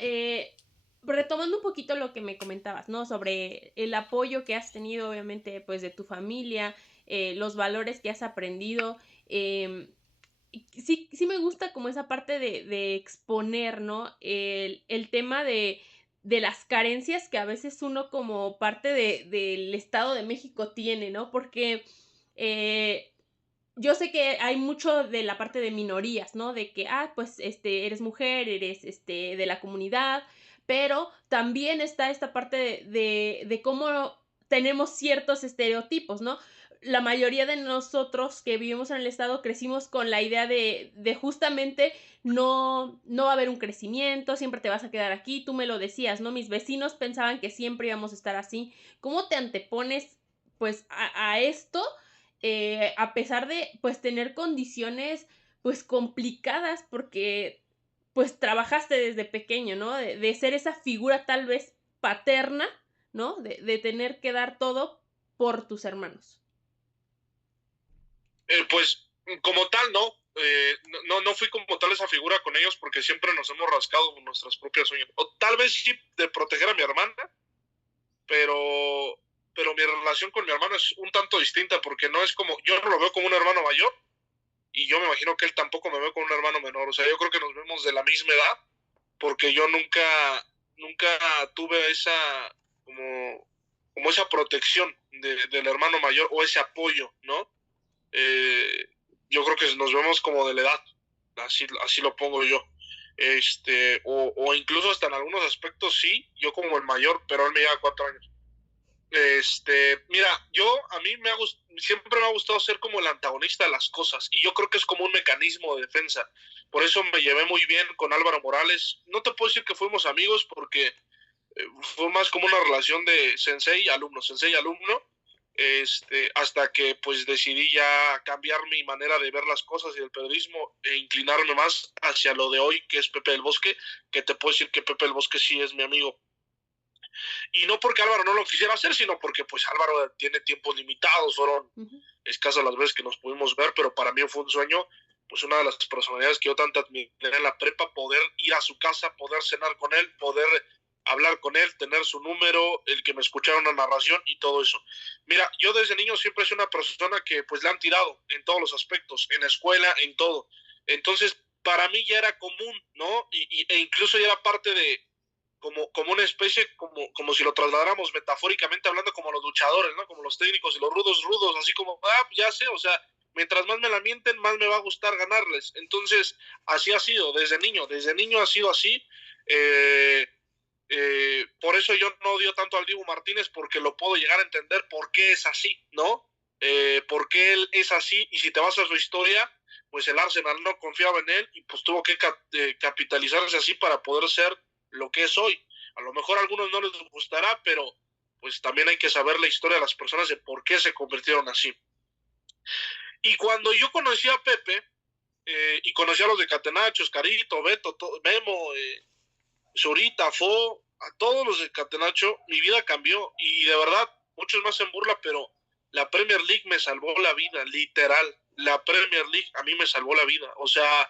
retomando un poquito lo que me comentabas, ¿no? Sobre el apoyo que has tenido, obviamente, pues de tu familia, los valores que has aprendido. Sí me gusta como esa parte de exponer, ¿no? El tema de las carencias que a veces uno como parte del Estado de México tiene, ¿no? Porque yo sé que hay mucho de la parte de minorías, ¿no? De que, pues, eres mujer, eres, de la comunidad, pero también está esta parte de cómo tenemos ciertos estereotipos, ¿no? La mayoría de nosotros que vivimos en el estado crecimos con la idea de justamente no va a haber un crecimiento, siempre te vas a quedar aquí, tú me lo decías, ¿no? Mis vecinos pensaban que siempre íbamos a estar así. ¿Cómo te antepones, pues, a esto? A pesar de pues tener condiciones pues complicadas porque pues trabajaste desde pequeño, ¿no? De ser esa figura tal vez paterna, ¿no? De tener que dar todo por tus hermanos. Pues como tal, no. No fui como tal esa figura con ellos porque siempre nos hemos rascado con nuestras propias uñas. O tal vez sí de proteger a mi hermana, pero mi relación con mi hermano es un tanto distinta porque no es como, yo no lo veo como un hermano mayor y yo me imagino que él tampoco me ve como un hermano menor. O sea, yo creo que nos vemos de la misma edad porque yo nunca tuve esa como esa protección del hermano mayor o ese apoyo, ¿no? Yo creo que nos vemos como de la edad, así lo pongo yo. O incluso hasta en algunos aspectos sí, yo como el mayor, pero él me lleva 4 años. Mira, a mí siempre me ha gustado ser como el antagonista de las cosas y yo creo que es como un mecanismo de defensa. Por eso me llevé muy bien con Álvaro Morales. No te puedo decir que fuimos amigos porque fue más como una relación de sensei-alumno, hasta que pues decidí ya cambiar mi manera de ver las cosas y el periodismo e inclinarme más hacia lo de hoy, que es Pepe del Bosque, que te puedo decir que Pepe del Bosque sí es mi amigo. Y no porque Álvaro no lo quisiera hacer, sino porque pues Álvaro tiene tiempos limitados, fueron escasas las veces que nos pudimos ver, pero para mí fue un sueño, pues una de las personalidades que yo tanto admiré en la prepa, poder ir a su casa, poder cenar con él, poder hablar con él, tener su número, el que me escuchara una narración y todo eso. Mira, yo desde niño siempre he sido una persona que pues le han tirado en todos los aspectos, en la escuela, en todo. Entonces, para mí ya era común, ¿no? E incluso ya era parte de como una especie, como si lo trasladáramos metafóricamente hablando, como los luchadores, ¿no? Como los técnicos y los rudos, así como, ya sé, o sea, mientras más me la mienten, más me va a gustar ganarles. Entonces, así ha sido, desde niño ha sido así. Por eso yo no odio tanto al Dibu Martínez, porque lo puedo llegar a entender por qué es así, ¿no? Por qué él es así, y si te vas a su historia, pues el Arsenal no confiaba en él y pues tuvo que capitalizarse así para poder ser lo que es hoy. A lo mejor a algunos no les gustará, pero pues también hay que saber la historia de las personas de por qué se convirtieron así. Y cuando yo conocí a Pepe, y conocí a los de Catenaccio, Oscarito, Beto, Memo, Zurita, Fo, a todos los de Catenaccio, mi vida cambió. Y de verdad, muchos más en burla, pero la Premier League me salvó la vida, literal. La Premier League a mí me salvó la vida. O sea,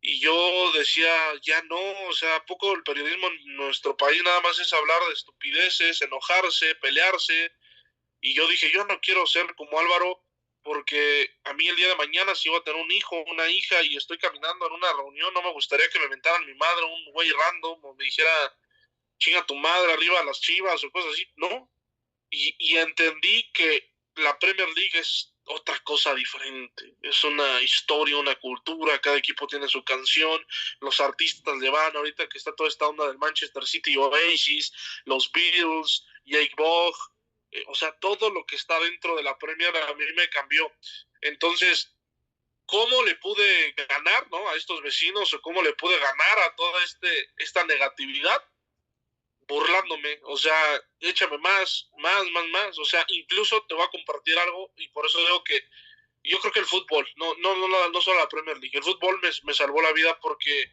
y yo decía, ya no, o sea, ¿a poco el periodismo en nuestro país nada más es hablar de estupideces, enojarse, pelearse? Y yo dije, yo no quiero ser como Álvaro, porque a mí el día de mañana si voy a tener un hijo, una hija y estoy caminando en una reunión, no me gustaría que me mentaran mi madre, un güey random, o me dijera, chinga tu madre, arriba las Chivas o cosas así, no. Y entendí que la Premier League es otra cosa diferente, es una historia, una cultura, cada equipo tiene su canción, los artistas le van, ahorita que está toda esta onda del Manchester City Oasis, los Beatles, Jake Bogg, o sea, todo lo que está dentro de la Premier a mí me cambió. Entonces, ¿cómo le pude ganar, ¿no?, a estos vecinos, o cómo le pude ganar a toda esta negatividad? Burlándome, o sea, échame más, o sea, incluso te voy a compartir algo, y por eso digo que yo creo que el fútbol, no solo la Premier League, el fútbol me salvó la vida, porque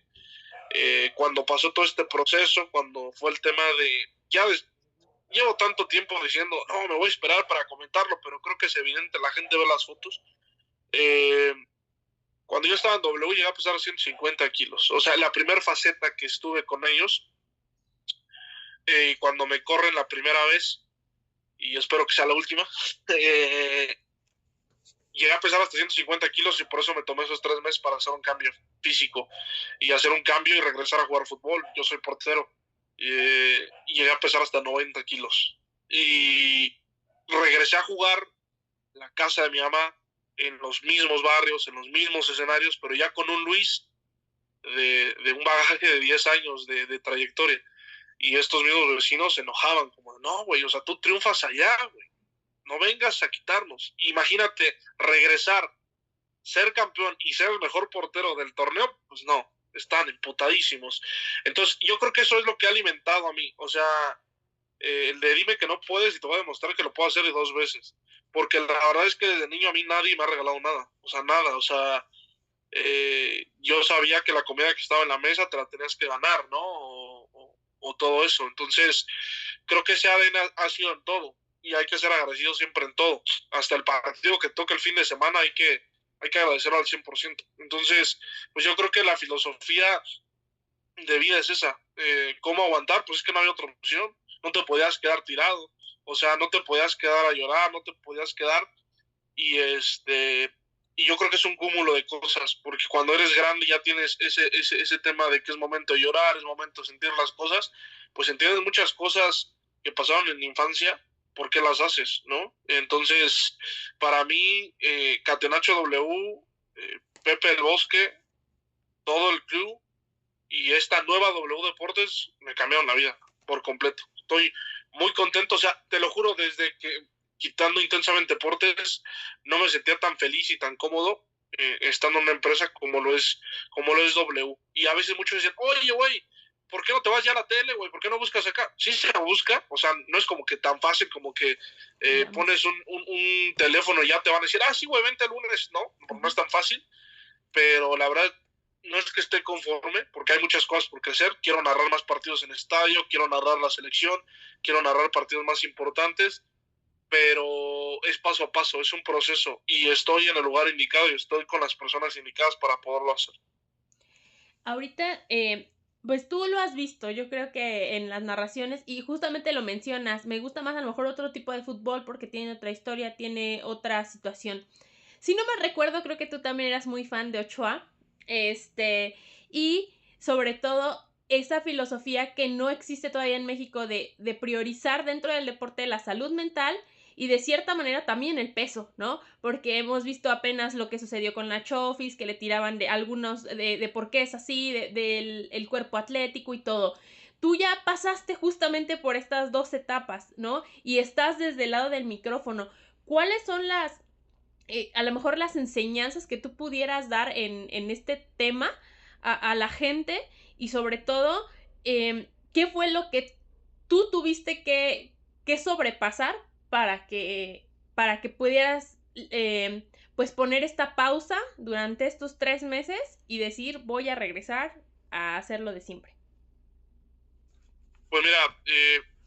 cuando pasó todo este proceso, cuando fue el tema de, llevo tanto tiempo diciendo, no, me voy a esperar para comentarlo, pero creo que es evidente, la gente ve las fotos, cuando yo estaba en W llegué a pesar 150 kilos, o sea, la primera faceta que estuve con ellos, cuando me corren la primera vez, y espero que sea la última, llegué a pesar hasta 150 kilos y por eso me tomé esos 3 meses para hacer un cambio físico y hacer un cambio y regresar a jugar fútbol. Yo soy portero, y llegué a pesar hasta 90 kilos y regresé a jugar en la casa de mi mamá, en los mismos barrios, en los mismos escenarios, pero ya con un Luis de un bagaje de 10 años de trayectoria. Y estos mismos vecinos se enojaban, como, no, güey, o sea, tú triunfas allá, güey, no vengas a quitarnos. Imagínate regresar, ser campeón y ser el mejor portero del torneo, pues no, están emputadísimos. Entonces, yo creo que eso es lo que ha alimentado a mí, o sea, el de dime que no puedes y te voy a demostrar que lo puedo hacer 2 veces. Porque la verdad es que desde niño a mí nadie me ha regalado nada, o sea, nada, o sea, yo sabía que la comida que estaba en la mesa te la tenías que ganar, ¿no? O todo eso. Entonces, creo que ese ADN ha sido en todo y hay que ser agradecidos siempre en todo. Hasta el partido que toca el fin de semana hay que agradecerlo al 100%. Entonces, pues yo creo que la filosofía de vida es esa. ¿Cómo aguantar? Pues es que no había otra opción. No te podías quedar tirado. O sea, no te podías quedar a llorar, no te podías quedar. Y y yo creo que es un cúmulo de cosas, porque cuando eres grande ya tienes ese tema de que es momento de llorar, es momento de sentir las cosas, pues entiendes muchas cosas que pasaron en la infancia, ¿por qué las haces, no? Entonces, para mí, Catenacho W, Pepe el Bosque, todo el club y esta nueva W Deportes me cambiaron la vida por completo. Estoy muy contento, o sea, te lo juro, desde que quitando Intensamente Deportes, no me sentía tan feliz y tan cómodo estando en una empresa como lo es W. Y a veces muchos dicen, oye, güey, ¿por qué no te vas ya a la tele, güey? ¿Por qué no buscas acá? Sí se busca, o sea, no es como que tan fácil como que pones un teléfono y ya te van a decir, ah, sí, güey, vente el lunes. No, no es tan fácil, pero la verdad no es que esté conforme, porque hay muchas cosas por crecer. Quiero narrar más partidos en estadio, quiero narrar la selección, quiero narrar partidos más importantes, pero es paso a paso, es un proceso y estoy en el lugar indicado y estoy con las personas indicadas para poderlo hacer. Ahorita, pues tú lo has visto, yo creo que en las narraciones, y justamente lo mencionas, me gusta más a lo mejor otro tipo de fútbol porque tiene otra historia, tiene otra situación. Si no me recuerdo, creo que tú también eras muy fan de Ochoa, y sobre todo esa filosofía que no existe todavía en México de priorizar dentro del deporte la salud mental y de cierta manera también el peso, ¿no? Porque hemos visto apenas lo que sucedió con la Chofis, que le tiraban de algunos de por qué es así, del el cuerpo atlético y todo. Tú ya pasaste justamente por estas 2 etapas, ¿no? Y estás desde el lado del micrófono. ¿Cuáles son a lo mejor las enseñanzas que tú pudieras dar en este tema a la gente? Y sobre todo, ¿qué fue lo que tú tuviste que sobrepasar para que pudieras pues poner esta pausa durante estos 3 meses y decir voy a regresar a hacerlo de siempre? Pues mira,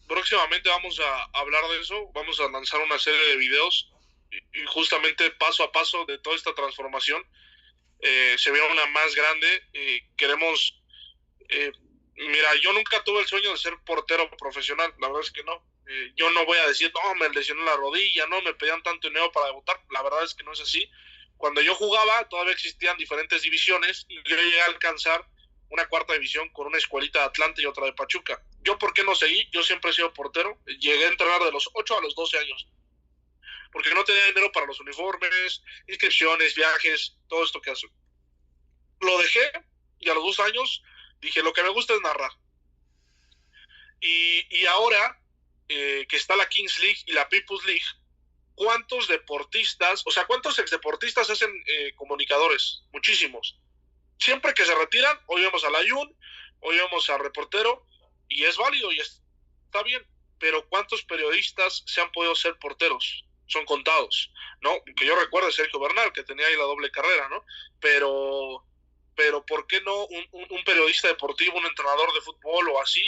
próximamente vamos a hablar de eso, vamos a lanzar una serie de videos y justamente paso a paso de toda esta transformación. Se viene una más grande, queremos, mira, yo nunca tuve el sueño de ser portero profesional, la verdad es que no. Yo no voy a decir, no, me lesioné la rodilla, no, me pedían tanto dinero para debutar. La verdad es que no es así. Cuando yo jugaba, todavía existían diferentes divisiones y yo llegué a alcanzar una cuarta división con una escuelita de Atlanta y otra de Pachuca. ¿Yo por qué no seguí? Yo siempre he sido portero. Llegué a entrenar de los 8 a los 12 años, porque no tenía dinero para los uniformes, inscripciones, viajes, todo esto que hace. Lo dejé y a los 2 años dije, lo que me gusta es narrar. Y ahora que está la Kings League y la People's League, ¿cuántos deportistas, o sea, cuántos exdeportistas hacen comunicadores? Muchísimos. Siempre que se retiran, hoy vemos a Layún, hoy vemos a reportero, y es válido y está bien, pero ¿cuántos periodistas se han podido ser porteros? Son contados, ¿no? Que yo recuerdo a Sergio Bernal, que tenía ahí la doble carrera, ¿no? Pero ¿por qué no un periodista deportivo, un entrenador de fútbol o así,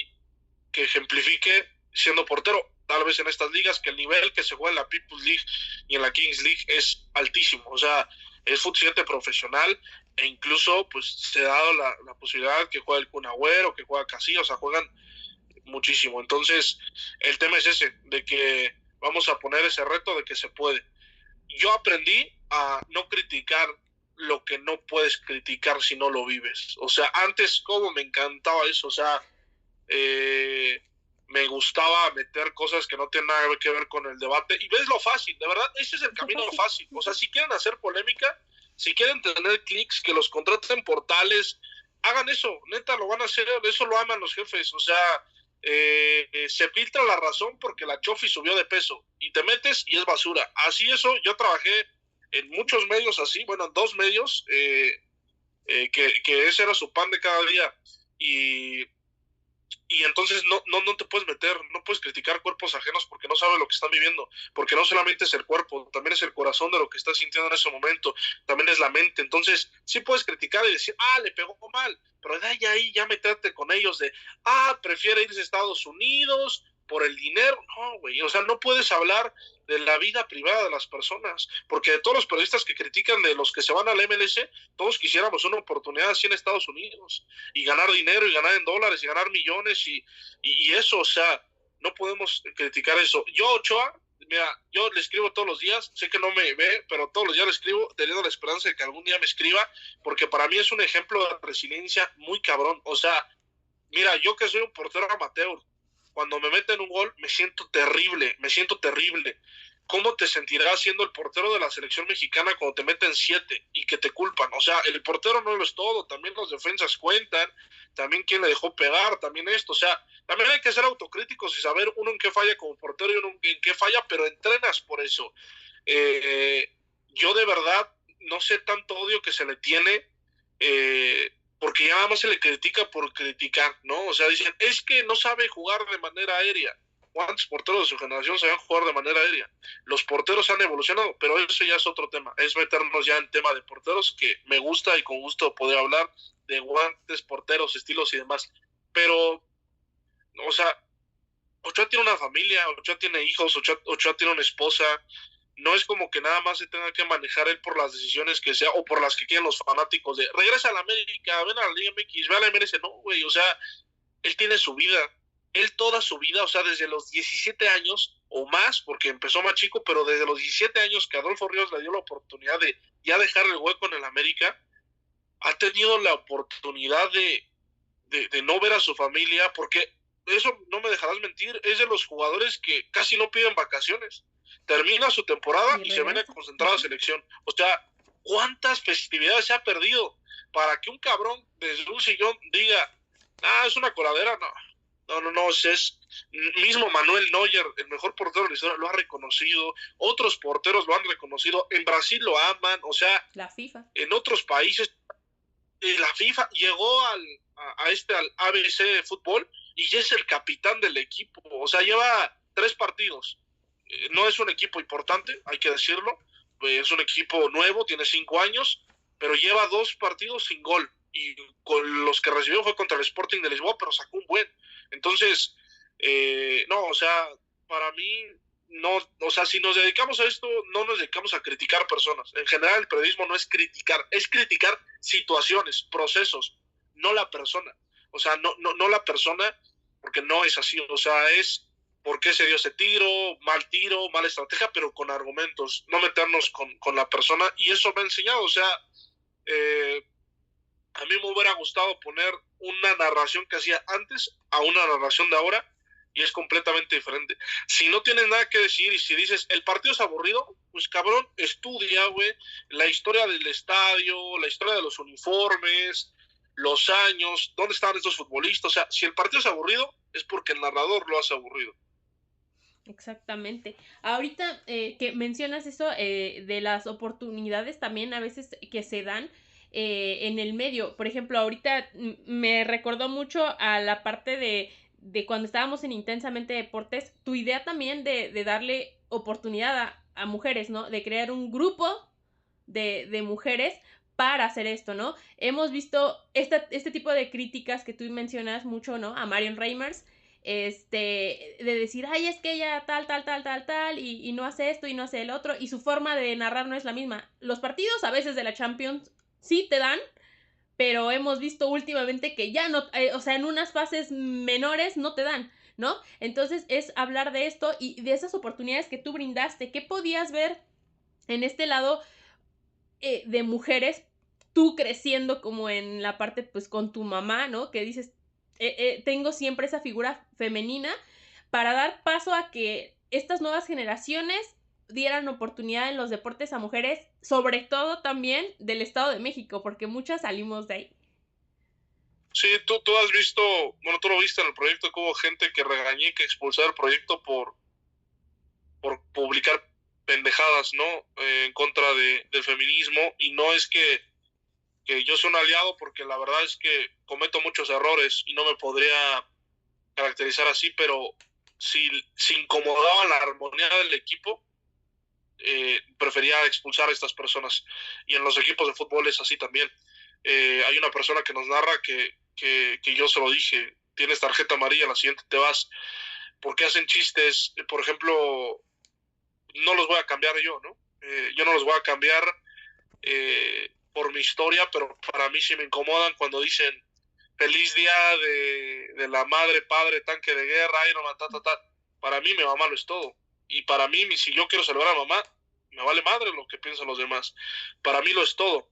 que ejemplifique siendo portero? Tal vez en estas ligas, que el nivel que se juega en la People's League y en la Kings League es altísimo, o sea, es fútbol 7 profesional, e incluso pues se ha dado la posibilidad que juegue el Kun Agüero, que juega Casillas, o sea, juegan muchísimo. Entonces, el tema es ese, de que vamos a poner ese reto de que se puede. Yo aprendí a no criticar lo que no puedes criticar si no lo vives. O sea, antes como me encantaba eso, o sea, me gustaba meter cosas que no tienen nada que ver con el debate, y ves lo fácil, de verdad, ese es el camino fácil. O sea, si quieren hacer polémica, si quieren tener clics, que los contraten portales, hagan eso, neta, lo van a hacer, eso lo aman los jefes. O sea, se filtra la razón porque la Chofi subió de peso, y te metes y es basura. Así eso, yo trabajé en muchos medios así, bueno, en 2 medios, que ese era su pan de cada día, y entonces no te puedes meter, no puedes criticar cuerpos ajenos porque no sabes lo que están viviendo, porque no solamente es el cuerpo, también es el corazón de lo que estás sintiendo en ese momento, también es la mente. Entonces sí puedes criticar y decir, le pegó mal, pero de ahí ya meterte con ellos de, prefiere irse a Estados Unidos por el dinero. No, güey, o sea, no puedes hablar de la vida privada de las personas, porque de todos los periodistas que critican, de los que se van al MLS, todos quisiéramos una oportunidad así en Estados Unidos, y ganar dinero, y ganar en dólares, y ganar millones, y eso, o sea, no podemos criticar eso. Yo, Ochoa, mira, yo le escribo todos los días, sé que no me ve, pero todos los días le escribo, teniendo la esperanza de que algún día me escriba, porque para mí es un ejemplo de resiliencia muy cabrón. O sea, mira, yo que soy un portero amateur, cuando me meten un gol me siento terrible, me siento terrible. ¿Cómo te sentirás siendo el portero de la selección mexicana cuando te meten 7 y que te culpan? O sea, el portero no lo es todo, también las defensas cuentan, también quién le dejó pegar, también esto. O sea, también hay que ser autocríticos y saber uno en qué falla como portero y uno en qué falla, pero entrenas por eso. Yo de verdad no sé tanto odio que se le tiene, porque ya nada más se le critica por criticar, ¿no? O sea, dicen, es que no sabe jugar de manera aérea. ¿Cuántos porteros de su generación saben jugar de manera aérea? Los porteros han evolucionado, pero eso ya es otro tema. Es meternos ya en tema de porteros, que me gusta y con gusto poder hablar de guantes, porteros, estilos y demás. Pero, o sea, Ochoa tiene una familia, Ochoa tiene hijos, Ochoa tiene una esposa. No es como que nada más se tenga que manejar él por las decisiones que sea, o por las que quieren los fanáticos de regresa a la América, ven a la Liga MX, ve a la MLS. No, güey, o sea, él tiene su vida, él toda su vida, o sea, desde los 17 años o más, porque empezó más chico, pero desde los 17 años que Adolfo Ríos le dio la oportunidad de ya dejar el hueco en el América, ha tenido la oportunidad de no ver a su familia, porque eso no me dejarás mentir, es de los jugadores que casi no piden vacaciones. Termina su temporada y se viene concentrado a selección. O sea, ¿cuántas festividades se ha perdido para que un cabrón desde un sillón diga, es una coladera? No, es mismo Manuel Neuer, el mejor portero de la historia, lo ha reconocido, otros porteros lo han reconocido, en Brasil lo aman, o sea, la FIFA. En otros países, la FIFA llegó al ABC Fútbol y ya es el capitán del equipo. O sea, lleva 3 partidos. No es un equipo importante, hay que decirlo. Es un equipo nuevo, tiene 5 años, pero lleva 2 partidos sin gol. Y con los que recibió fue contra el Sporting de Lisboa, pero sacó un buen. Entonces, no, o sea, para mí, no, o sea, si nos dedicamos a esto, no nos dedicamos a criticar personas. En general, el periodismo no es criticar situaciones, procesos, no la persona. O sea, no la persona, porque no es así. O sea, es por qué se dio ese tiro, mala estrategia, pero con argumentos, no meternos con la persona, y eso me ha enseñado, o sea, a mí me hubiera gustado poner una narración que hacía antes a una narración de ahora, y es completamente diferente. Si no tienes nada que decir y si dices, el partido es aburrido, pues cabrón, estudia, güey, la historia del estadio, la historia de los uniformes, los años, dónde estaban estos futbolistas. O sea, si el partido es aburrido, es porque el narrador lo hace aburrido. Exactamente. Ahorita que mencionas eso de las oportunidades también a veces que se dan en el medio. Por ejemplo, ahorita me recordó mucho a la parte de cuando estábamos en Intensamente Deportes, tu idea también de darle oportunidad a mujeres, ¿no? De crear un grupo de mujeres para hacer esto, ¿no? Hemos visto este tipo de críticas que tú mencionas mucho, ¿no? A Marion Reimers, de decir, ay, es que ella tal, y no hace esto y no hace el otro, y su forma de narrar no es la misma. Los partidos a veces de la Champions sí te dan, pero hemos visto últimamente que ya no, o sea, en unas fases menores no te dan, ¿no? Entonces es hablar de esto y de esas oportunidades que tú brindaste. ¿Qué podías ver en este lado de mujeres, tú creciendo como en la parte pues con tu mamá, ¿no? Que dices, tengo siempre esa figura femenina para dar paso a que estas nuevas generaciones dieran oportunidad en los deportes a mujeres, sobre todo también del Estado de México, porque muchas salimos de ahí. Sí, tú has visto, bueno, tú lo viste en el proyecto, que hubo gente que regañé, que expulsó el proyecto por publicar pendejadas, ¿no? En contra del feminismo, y no es que yo soy un aliado, porque la verdad es que cometo muchos errores y no me podría caracterizar así, pero si incomodaba la armonía del equipo, prefería expulsar a estas personas. Y en los equipos de fútbol es así también. Hay una persona que nos narra que yo se lo dije, tienes tarjeta amarilla, la siguiente te vas, porque hacen chistes, por ejemplo, no los voy a cambiar yo, ¿no? Yo no los voy a cambiar por mi historia, pero para mí sí me incomodan cuando dicen feliz día de la madre, padre, tanque de guerra, Iron Man, Para mí mi mamá lo es todo. Y para mí, si yo quiero celebrar a mamá, me vale madre lo que piensan los demás. Para mí lo es todo.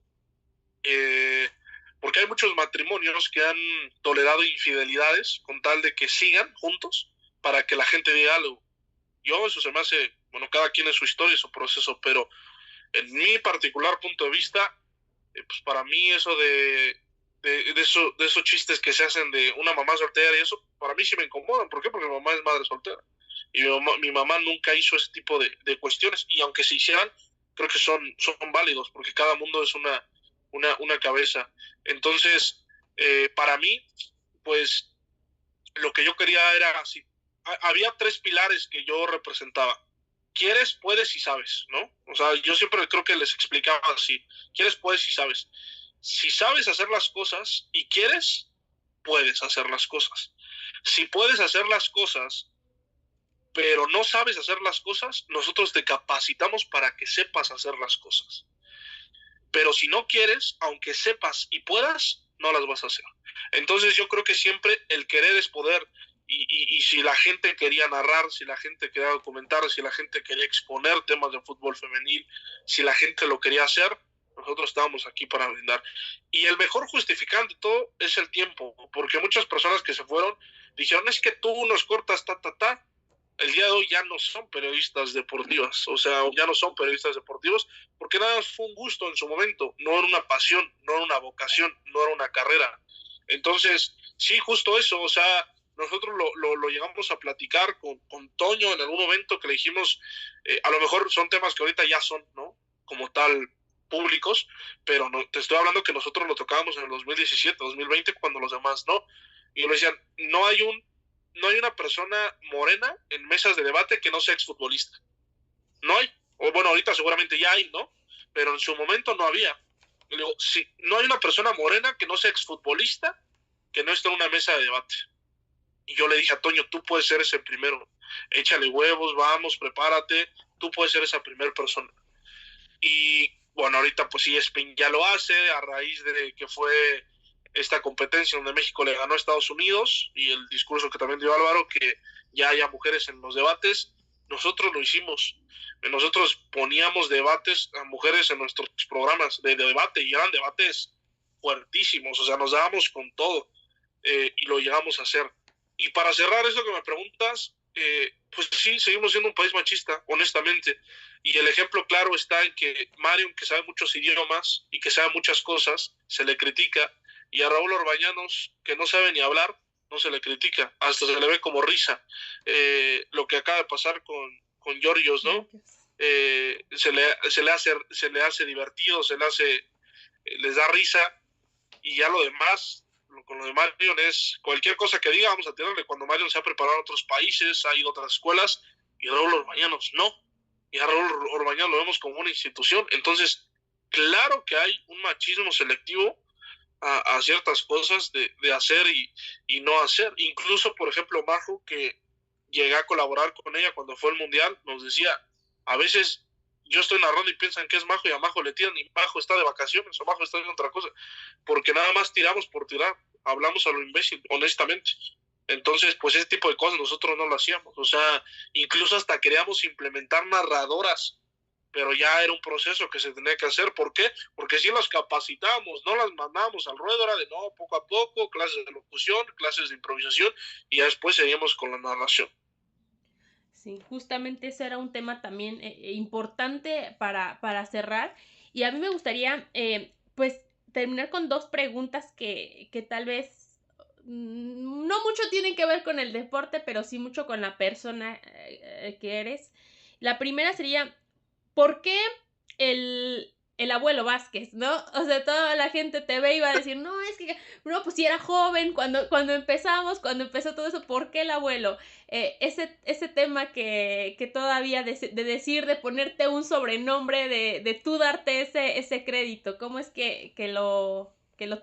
Porque hay muchos matrimonios que han tolerado infidelidades con tal de que sigan juntos para que la gente diga algo. Yo, eso se me hace, bueno, cada quien es su historia y su proceso, pero en mi particular punto de vista, pues para mí eso de esos chistes que se hacen de una mamá soltera y eso, para mí sí me incomodan. ¿Por qué? Porque mi mamá es madre soltera. Y mi mamá nunca hizo ese tipo de cuestiones. Y aunque se hicieran, creo que son válidos, porque cada mundo es una cabeza. Entonces, para mí, pues, lo que yo quería era así. Había 3 pilares que yo representaba. Quieres, puedes y sabes, ¿no? O sea, yo siempre creo que les explicaba así. Quieres, puedes y sabes. Si sabes hacer las cosas y quieres, puedes hacer las cosas. Si puedes hacer las cosas, pero no sabes hacer las cosas, nosotros te capacitamos para que sepas hacer las cosas. Pero si no quieres, aunque sepas y puedas, no las vas a hacer. Entonces yo creo que siempre el querer es poder. Y si la gente quería narrar, si la gente quería documentar, si la gente quería exponer temas de fútbol femenil, si la gente lo quería hacer, nosotros estábamos aquí para brindar. Y el mejor justificante de todo es el tiempo, porque muchas personas que se fueron dijeron, es que tú nos cortas, el día de hoy ya no son periodistas deportivas, o sea, ya no son periodistas deportivos, porque nada fue un gusto en su momento, no era una pasión, no era una vocación, no era una carrera. Entonces, sí, justo eso, o sea, nosotros lo llegamos a platicar con Toño en algún momento, que le dijimos, a lo mejor son temas que ahorita ya son, ¿no? Como tal, públicos, pero no, te estoy hablando que nosotros lo tocábamos en el 2017, 2020, cuando los demás no. Y yo le decía, no hay una persona morena en mesas de debate que no sea exfutbolista. No hay. O bueno, ahorita seguramente ya hay, ¿no? Pero en su momento no había. Y le digo, sí, no hay una persona morena que no sea exfutbolista que no esté en una mesa de debate. Y yo le dije a Toño, tú puedes ser ese primero. Échale huevos, vamos, prepárate. Tú puedes ser esa primera persona. Y bueno, ahorita pues ESPN ya lo hace a raíz de que fue esta competencia donde México le ganó a Estados Unidos, y el discurso que también dio Álvaro, que ya haya mujeres en los debates. Nosotros lo hicimos. Nosotros poníamos debates a mujeres en nuestros programas de debate, y eran debates fuertísimos, o sea, nos dábamos con todo, y lo llegamos a hacer. Y para cerrar eso que me preguntas, pues sí, seguimos siendo un país machista, honestamente. Y el ejemplo claro está en que Mario, que sabe muchos idiomas y que sabe muchas cosas, se le critica, y a Raúl Orbañanos, que no sabe ni hablar, no se le critica, hasta se le ve como risa. Lo que acaba de pasar con Georgios, ¿no? Se le hace divertido, les da risa, y ya lo demás, con lo de Marion es cualquier cosa que diga, vamos a tirarle. Cuando Marion se ha preparado en otros países, ha ido a otras escuelas, y Raúl Orbañanos no. Y a Raúl Orbañanos lo vemos como una institución. Entonces, claro que hay un machismo selectivo a ciertas cosas de hacer y no hacer. Incluso, por ejemplo, Majo, que llegué a colaborar con ella cuando fue el Mundial, nos decía, a veces yo estoy narrando y piensan que es Majo, y a Majo le tiran, y Majo está de vacaciones, o Majo está haciendo otra cosa, porque nada más tiramos por tirar, hablamos a lo imbécil, honestamente. Entonces, pues ese tipo de cosas nosotros no lo hacíamos. O sea, incluso hasta queríamos implementar narradoras, pero ya era un proceso que se tenía que hacer. ¿Por qué? Porque si las capacitábamos, no las mandábamos al ruedo, era de no, poco a poco, clases de locución, clases de improvisación, y ya después seguimos con la narración. Sí, justamente ese era un tema también importante para cerrar. Y a mí me gustaría, pues, terminar con dos preguntas que tal vez no mucho tienen que ver con el deporte, pero sí mucho con la persona que eres. La primera sería, ¿por qué el abuelo Vázquez, ¿no? O sea, toda la gente te ve y va a decir, no, es que, no, pues si era joven, cuando empezó todo eso, ¿por qué el abuelo? Ese tema que todavía de decir, de ponerte un sobrenombre, de tú darte ese crédito, ¿cómo es que lo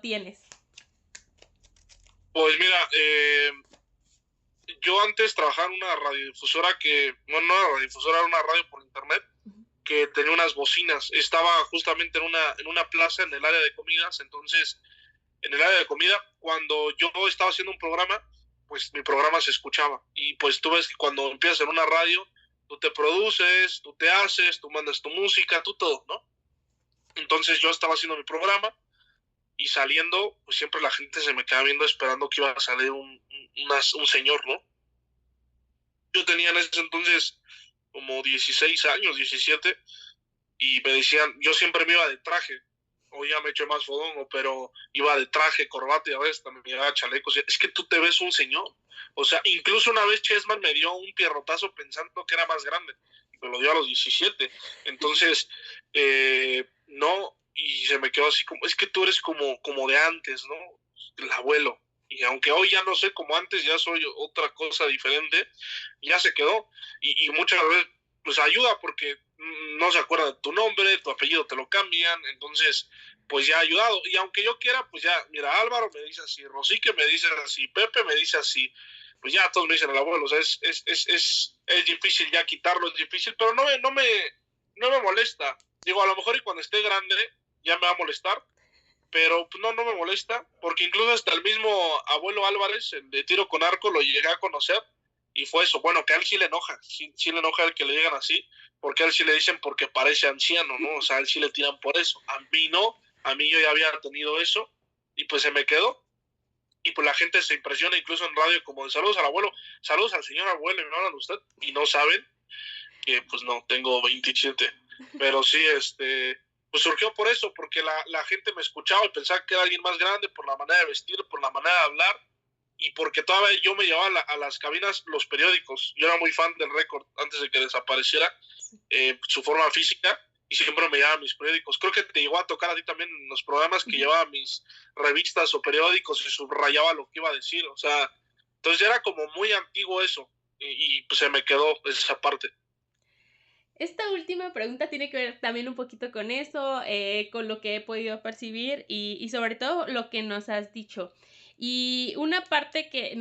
tienes? Pues mira, yo antes trabajaba en una radiodifusora bueno, no era radiodifusora, era una radio por internet, que tenía unas bocinas. Estaba justamente en una plaza en el área de comidas. Entonces, en el área de comida, cuando yo estaba haciendo un programa, pues mi programa se escuchaba. Y pues tú ves que cuando empiezas en una radio, tú te produces, tú te haces, tú mandas tu música, tú todo, ¿no? Entonces yo estaba haciendo mi programa, y saliendo, pues siempre la gente se me quedaba viendo esperando que iba a salir un señor, ¿no? Yo tenía en ese entonces como 16 años, 17, y me decían, yo siempre me iba de traje, hoy ya me eché más fodongo, pero iba de traje, corbata, y a veces también me llevaba chalecos. Es que tú te ves un señor. O sea, incluso una vez Chessman me dio un pierrotazo pensando que era más grande, y me lo dio a los 17. Entonces, no, y se me quedó así como, es que tú eres como de antes, ¿no? El abuelo. Y aunque hoy ya no sé como antes, ya soy otra cosa diferente, ya se quedó. Y muchas veces, pues ayuda, porque no se acuerda de tu nombre, tu apellido te lo cambian, entonces pues ya ha ayudado. Y aunque yo quiera, pues ya, mira, Álvaro me dice así, Rosique me dice así, Pepe me dice así, pues ya todos me dicen el abuelo. O sea, es difícil ya quitarlo, es difícil, pero no me molesta. Digo, a lo mejor y cuando esté grande ya me va a molestar, pero pues, no me molesta, porque incluso hasta el mismo abuelo Álvarez, el de tiro con arco, lo llegué a conocer, y fue eso. Bueno, que a él sí le enoja, sí le enoja el que le digan así, porque a él sí le dicen porque parece anciano, ¿no? O sea, a él sí le tiran por eso. A mí no, a mí yo ya había tenido eso, y pues se me quedó, y pues la gente se impresiona incluso en radio como de saludos al abuelo, saludos al señor abuelo, y me hablan usted, y no saben que pues no, tengo 27, pero sí, pues surgió por eso, porque la gente me escuchaba y pensaba que era alguien más grande por la manera de vestir, por la manera de hablar, y porque todavía yo me llevaba a las cabinas los periódicos. Yo era muy fan del Récord antes de que desapareciera, su forma física, y siempre me llevaba mis periódicos. Creo que te llegó a tocar a ti también en los programas que llevaba mis revistas o periódicos y subrayaba lo que iba a decir. O sea, entonces ya era como muy antiguo eso, y pues se me quedó esa parte. Esta última pregunta tiene que ver también un poquito con eso, con lo que he podido percibir y sobre todo lo que nos has dicho. Y una parte que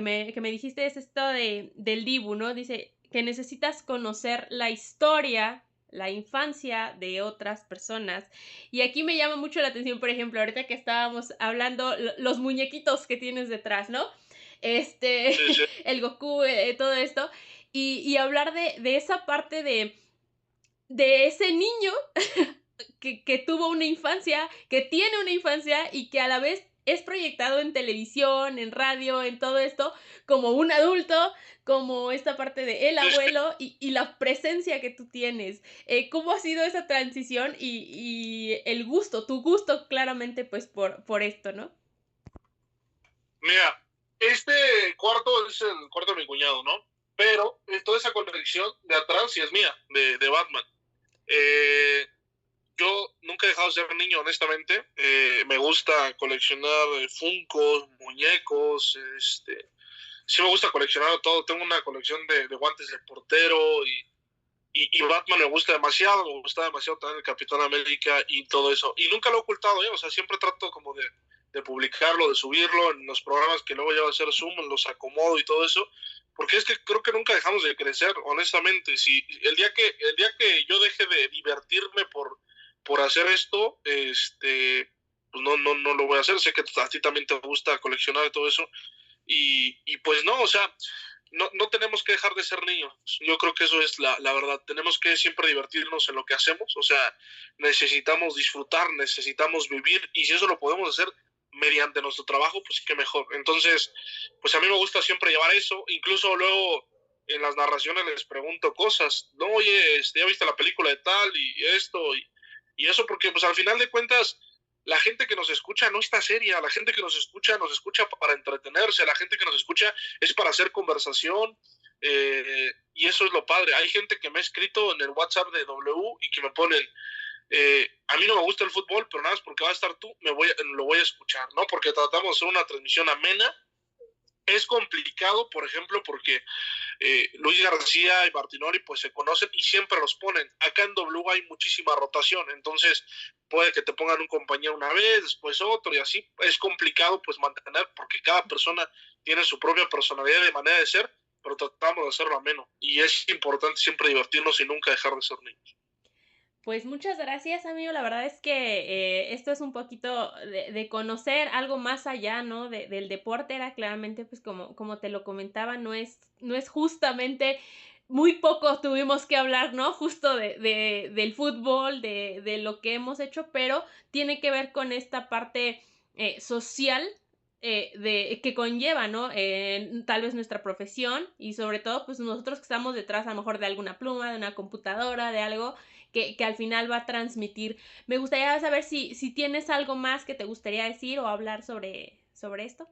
me dijiste es esto del Dibu, ¿no? Dice que necesitas conocer la historia la infancia de otras personas. Y aquí me llama mucho la atención, por ejemplo, ahorita que estábamos hablando, los muñequitos que tienes detrás, ¿no? Sí, sí. El Goku, todo esto. Y hablar de esa parte de ese niño que tuvo una infancia, que tiene una infancia y que a la vez es proyectado en televisión, en radio, en todo esto, como un adulto, como esta parte de el Sí, sí. abuelo y la presencia que tú tienes. ¿Cómo ha sido esa transición y el gusto, tu gusto claramente pues por esto, ¿no? Mira, este cuarto es el cuarto de mi cuñado, ¿no? Pero toda esa colección de atrás sí es mía, de Batman. Eh, yo nunca he dejado de ser niño, honestamente. Me gusta coleccionar Funkos, muñecos, sí me gusta coleccionar todo. Tengo una colección de guantes de portero y Batman me gusta demasiado, me gusta demasiado también el Capitán América y todo eso. Y nunca lo he ocultado, ¿eh? O sea, siempre trato como de publicarlo, de subirlo en los programas que luego llevo a hacer Zoom, los acomodo y todo eso, porque es que creo que nunca dejamos de crecer, honestamente. Si el día que yo deje de divertirme por hacer esto, pues no lo voy a hacer. Sé que a ti también te gusta coleccionar y todo eso, y pues no, o sea, no tenemos que dejar de ser niños. Yo creo que eso es la verdad. Tenemos que siempre divertirnos en lo que hacemos. O sea, necesitamos disfrutar, necesitamos vivir. Y si eso lo podemos hacer mediante nuestro trabajo, pues qué mejor. Entonces, pues a mí me gusta siempre llevar eso. Incluso luego en las narraciones les pregunto cosas. No, oye, ¿ya viste la película de tal y esto? Y eso porque pues al final de cuentas la gente que nos escucha no está seria, la gente que nos escucha para entretenerse, la gente que nos escucha es para hacer conversación, y eso es lo padre. Hay gente que me ha escrito en el WhatsApp de W y que me ponen, a mí no me gusta el fútbol, pero nada más porque va a estar tú, lo voy a escuchar, ¿no? Porque tratamos de hacer una transmisión amena. Es complicado, por ejemplo, porque Luis García y Martinoli pues se conocen y siempre los ponen. Acá en W hay muchísima rotación, entonces puede que te pongan un compañero una vez, después otro y así. Es complicado pues mantener porque cada persona tiene su propia personalidad y manera de ser, pero tratamos de hacerlo ameno. Y es importante siempre divertirnos y nunca dejar de ser niños. Pues muchas gracias, amigo. La verdad es que esto es un poquito de conocer algo más allá, ¿no? Del deporte. Era claramente, pues como te lo comentaba, no es justamente, muy poco tuvimos que hablar, ¿no? Justo del fútbol, de lo que hemos hecho, pero tiene que ver con esta parte social que conlleva, ¿no? Tal vez nuestra profesión y sobre todo, pues nosotros que estamos detrás a lo mejor de alguna pluma, de una computadora, de algo que al final va a transmitir. Me gustaría saber si tienes algo más que te gustaría decir o hablar sobre esto.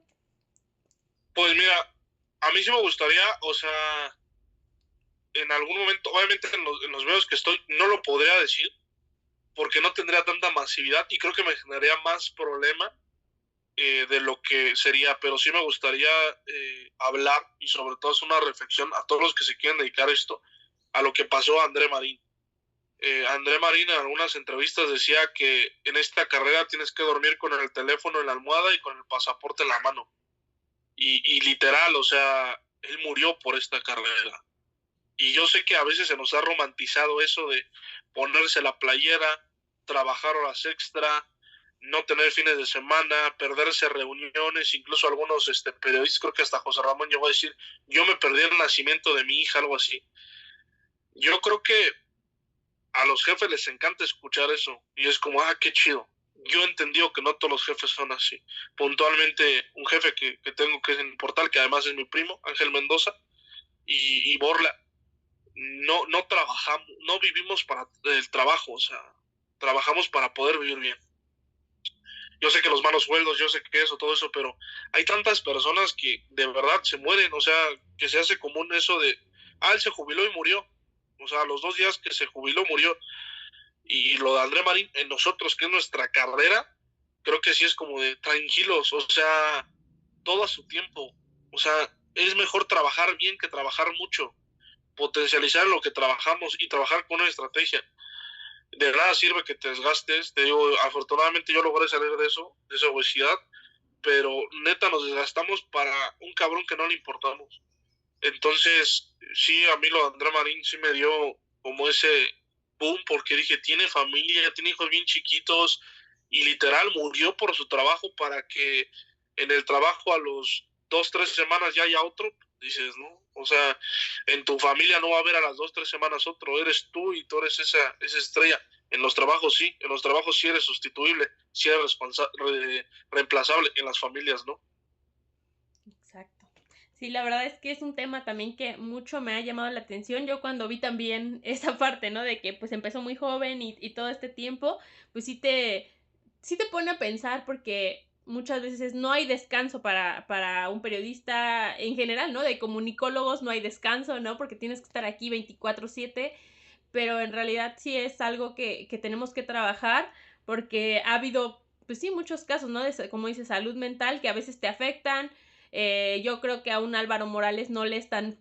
Pues mira, a mí sí me gustaría, o sea, en algún momento, obviamente en los videos que estoy, no lo podría decir porque no tendría tanta masividad y creo que me generaría más problema de lo que sería, pero sí me gustaría hablar y sobre todo es una reflexión a todos los que se quieren dedicar a esto, a lo que pasó a André Marín. André Marín en algunas entrevistas decía que en esta carrera tienes que dormir con el teléfono en la almohada y con el pasaporte en la mano. Y literal, o sea, él murió por esta carrera. Y yo sé que a veces se nos ha romantizado eso de ponerse la playera, trabajar horas extra, no tener fines de semana, perderse reuniones, incluso algunos periodistas, creo que hasta José Ramón llegó a decir, yo me perdí el nacimiento de mi hija, algo así. Yo creo que a los jefes les encanta escuchar eso y es como, qué chido. Yo he entendido que no todos los jefes son así. Puntualmente, un jefe que tengo que es en Portal, que además es mi primo, Ángel Mendoza, y Borla, no trabajamos, no vivimos para el trabajo, o sea, trabajamos para poder vivir bien. Yo sé que los malos sueldos, yo sé que eso, todo eso, pero hay tantas personas que de verdad se mueren, o sea, que se hace común eso de, él se jubiló y murió. O sea, los 2 días que se jubiló, murió. Y lo de André Marín, en nosotros, que es nuestra carrera, creo que sí es como de tranquilos, o sea, todo a su tiempo. O sea, es mejor trabajar bien que trabajar mucho, potencializar lo que trabajamos y trabajar con una estrategia. De nada sirve que te desgastes, te digo, afortunadamente yo logré salir de eso, de esa obesidad, pero neta nos desgastamos para un cabrón que no le importamos. Entonces, sí, a mí lo de André Marín sí me dio como boom porque dije, tiene familia, tiene hijos bien chiquitos y literal murió por su trabajo para que en el trabajo a los 2, 3 semanas ya haya otro. Dices, ¿no? O sea, en tu familia no va a haber a las 2, 3 semanas otro, eres tú y tú eres esa estrella. En los trabajos sí eres sustituible, sí eres reemplazable, en las familias no. Exacto. Sí, la verdad es que es un tema también que mucho me ha llamado la atención. Yo cuando vi también esa parte, ¿no? De que pues empezó muy joven y todo este tiempo, pues sí te pone a pensar porque muchas veces no hay descanso para un periodista en general, ¿no? De comunicólogos no hay descanso, ¿no? Porque tienes que estar aquí 24/7, pero en realidad sí es algo que tenemos que trabajar porque ha habido, pues sí, muchos casos, ¿no? De, como dice, salud mental que a veces te afectan. Yo creo que a un Álvaro Morales no le es tan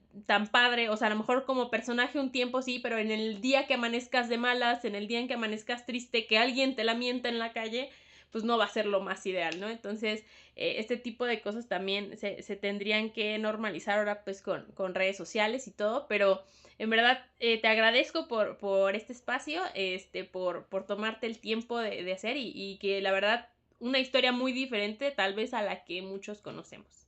padre, o sea, a lo mejor como personaje un tiempo sí, pero en el día que amanezcas de malas, en el día en que amanezcas triste, que alguien te la mienta en la calle, pues no va a ser lo más ideal, ¿no? Entonces, este tipo de cosas también se tendrían que normalizar ahora pues con redes sociales y todo, pero en verdad te agradezco por este espacio, por tomarte el tiempo de hacer y que la verdad una historia muy diferente tal vez a la que muchos conocemos.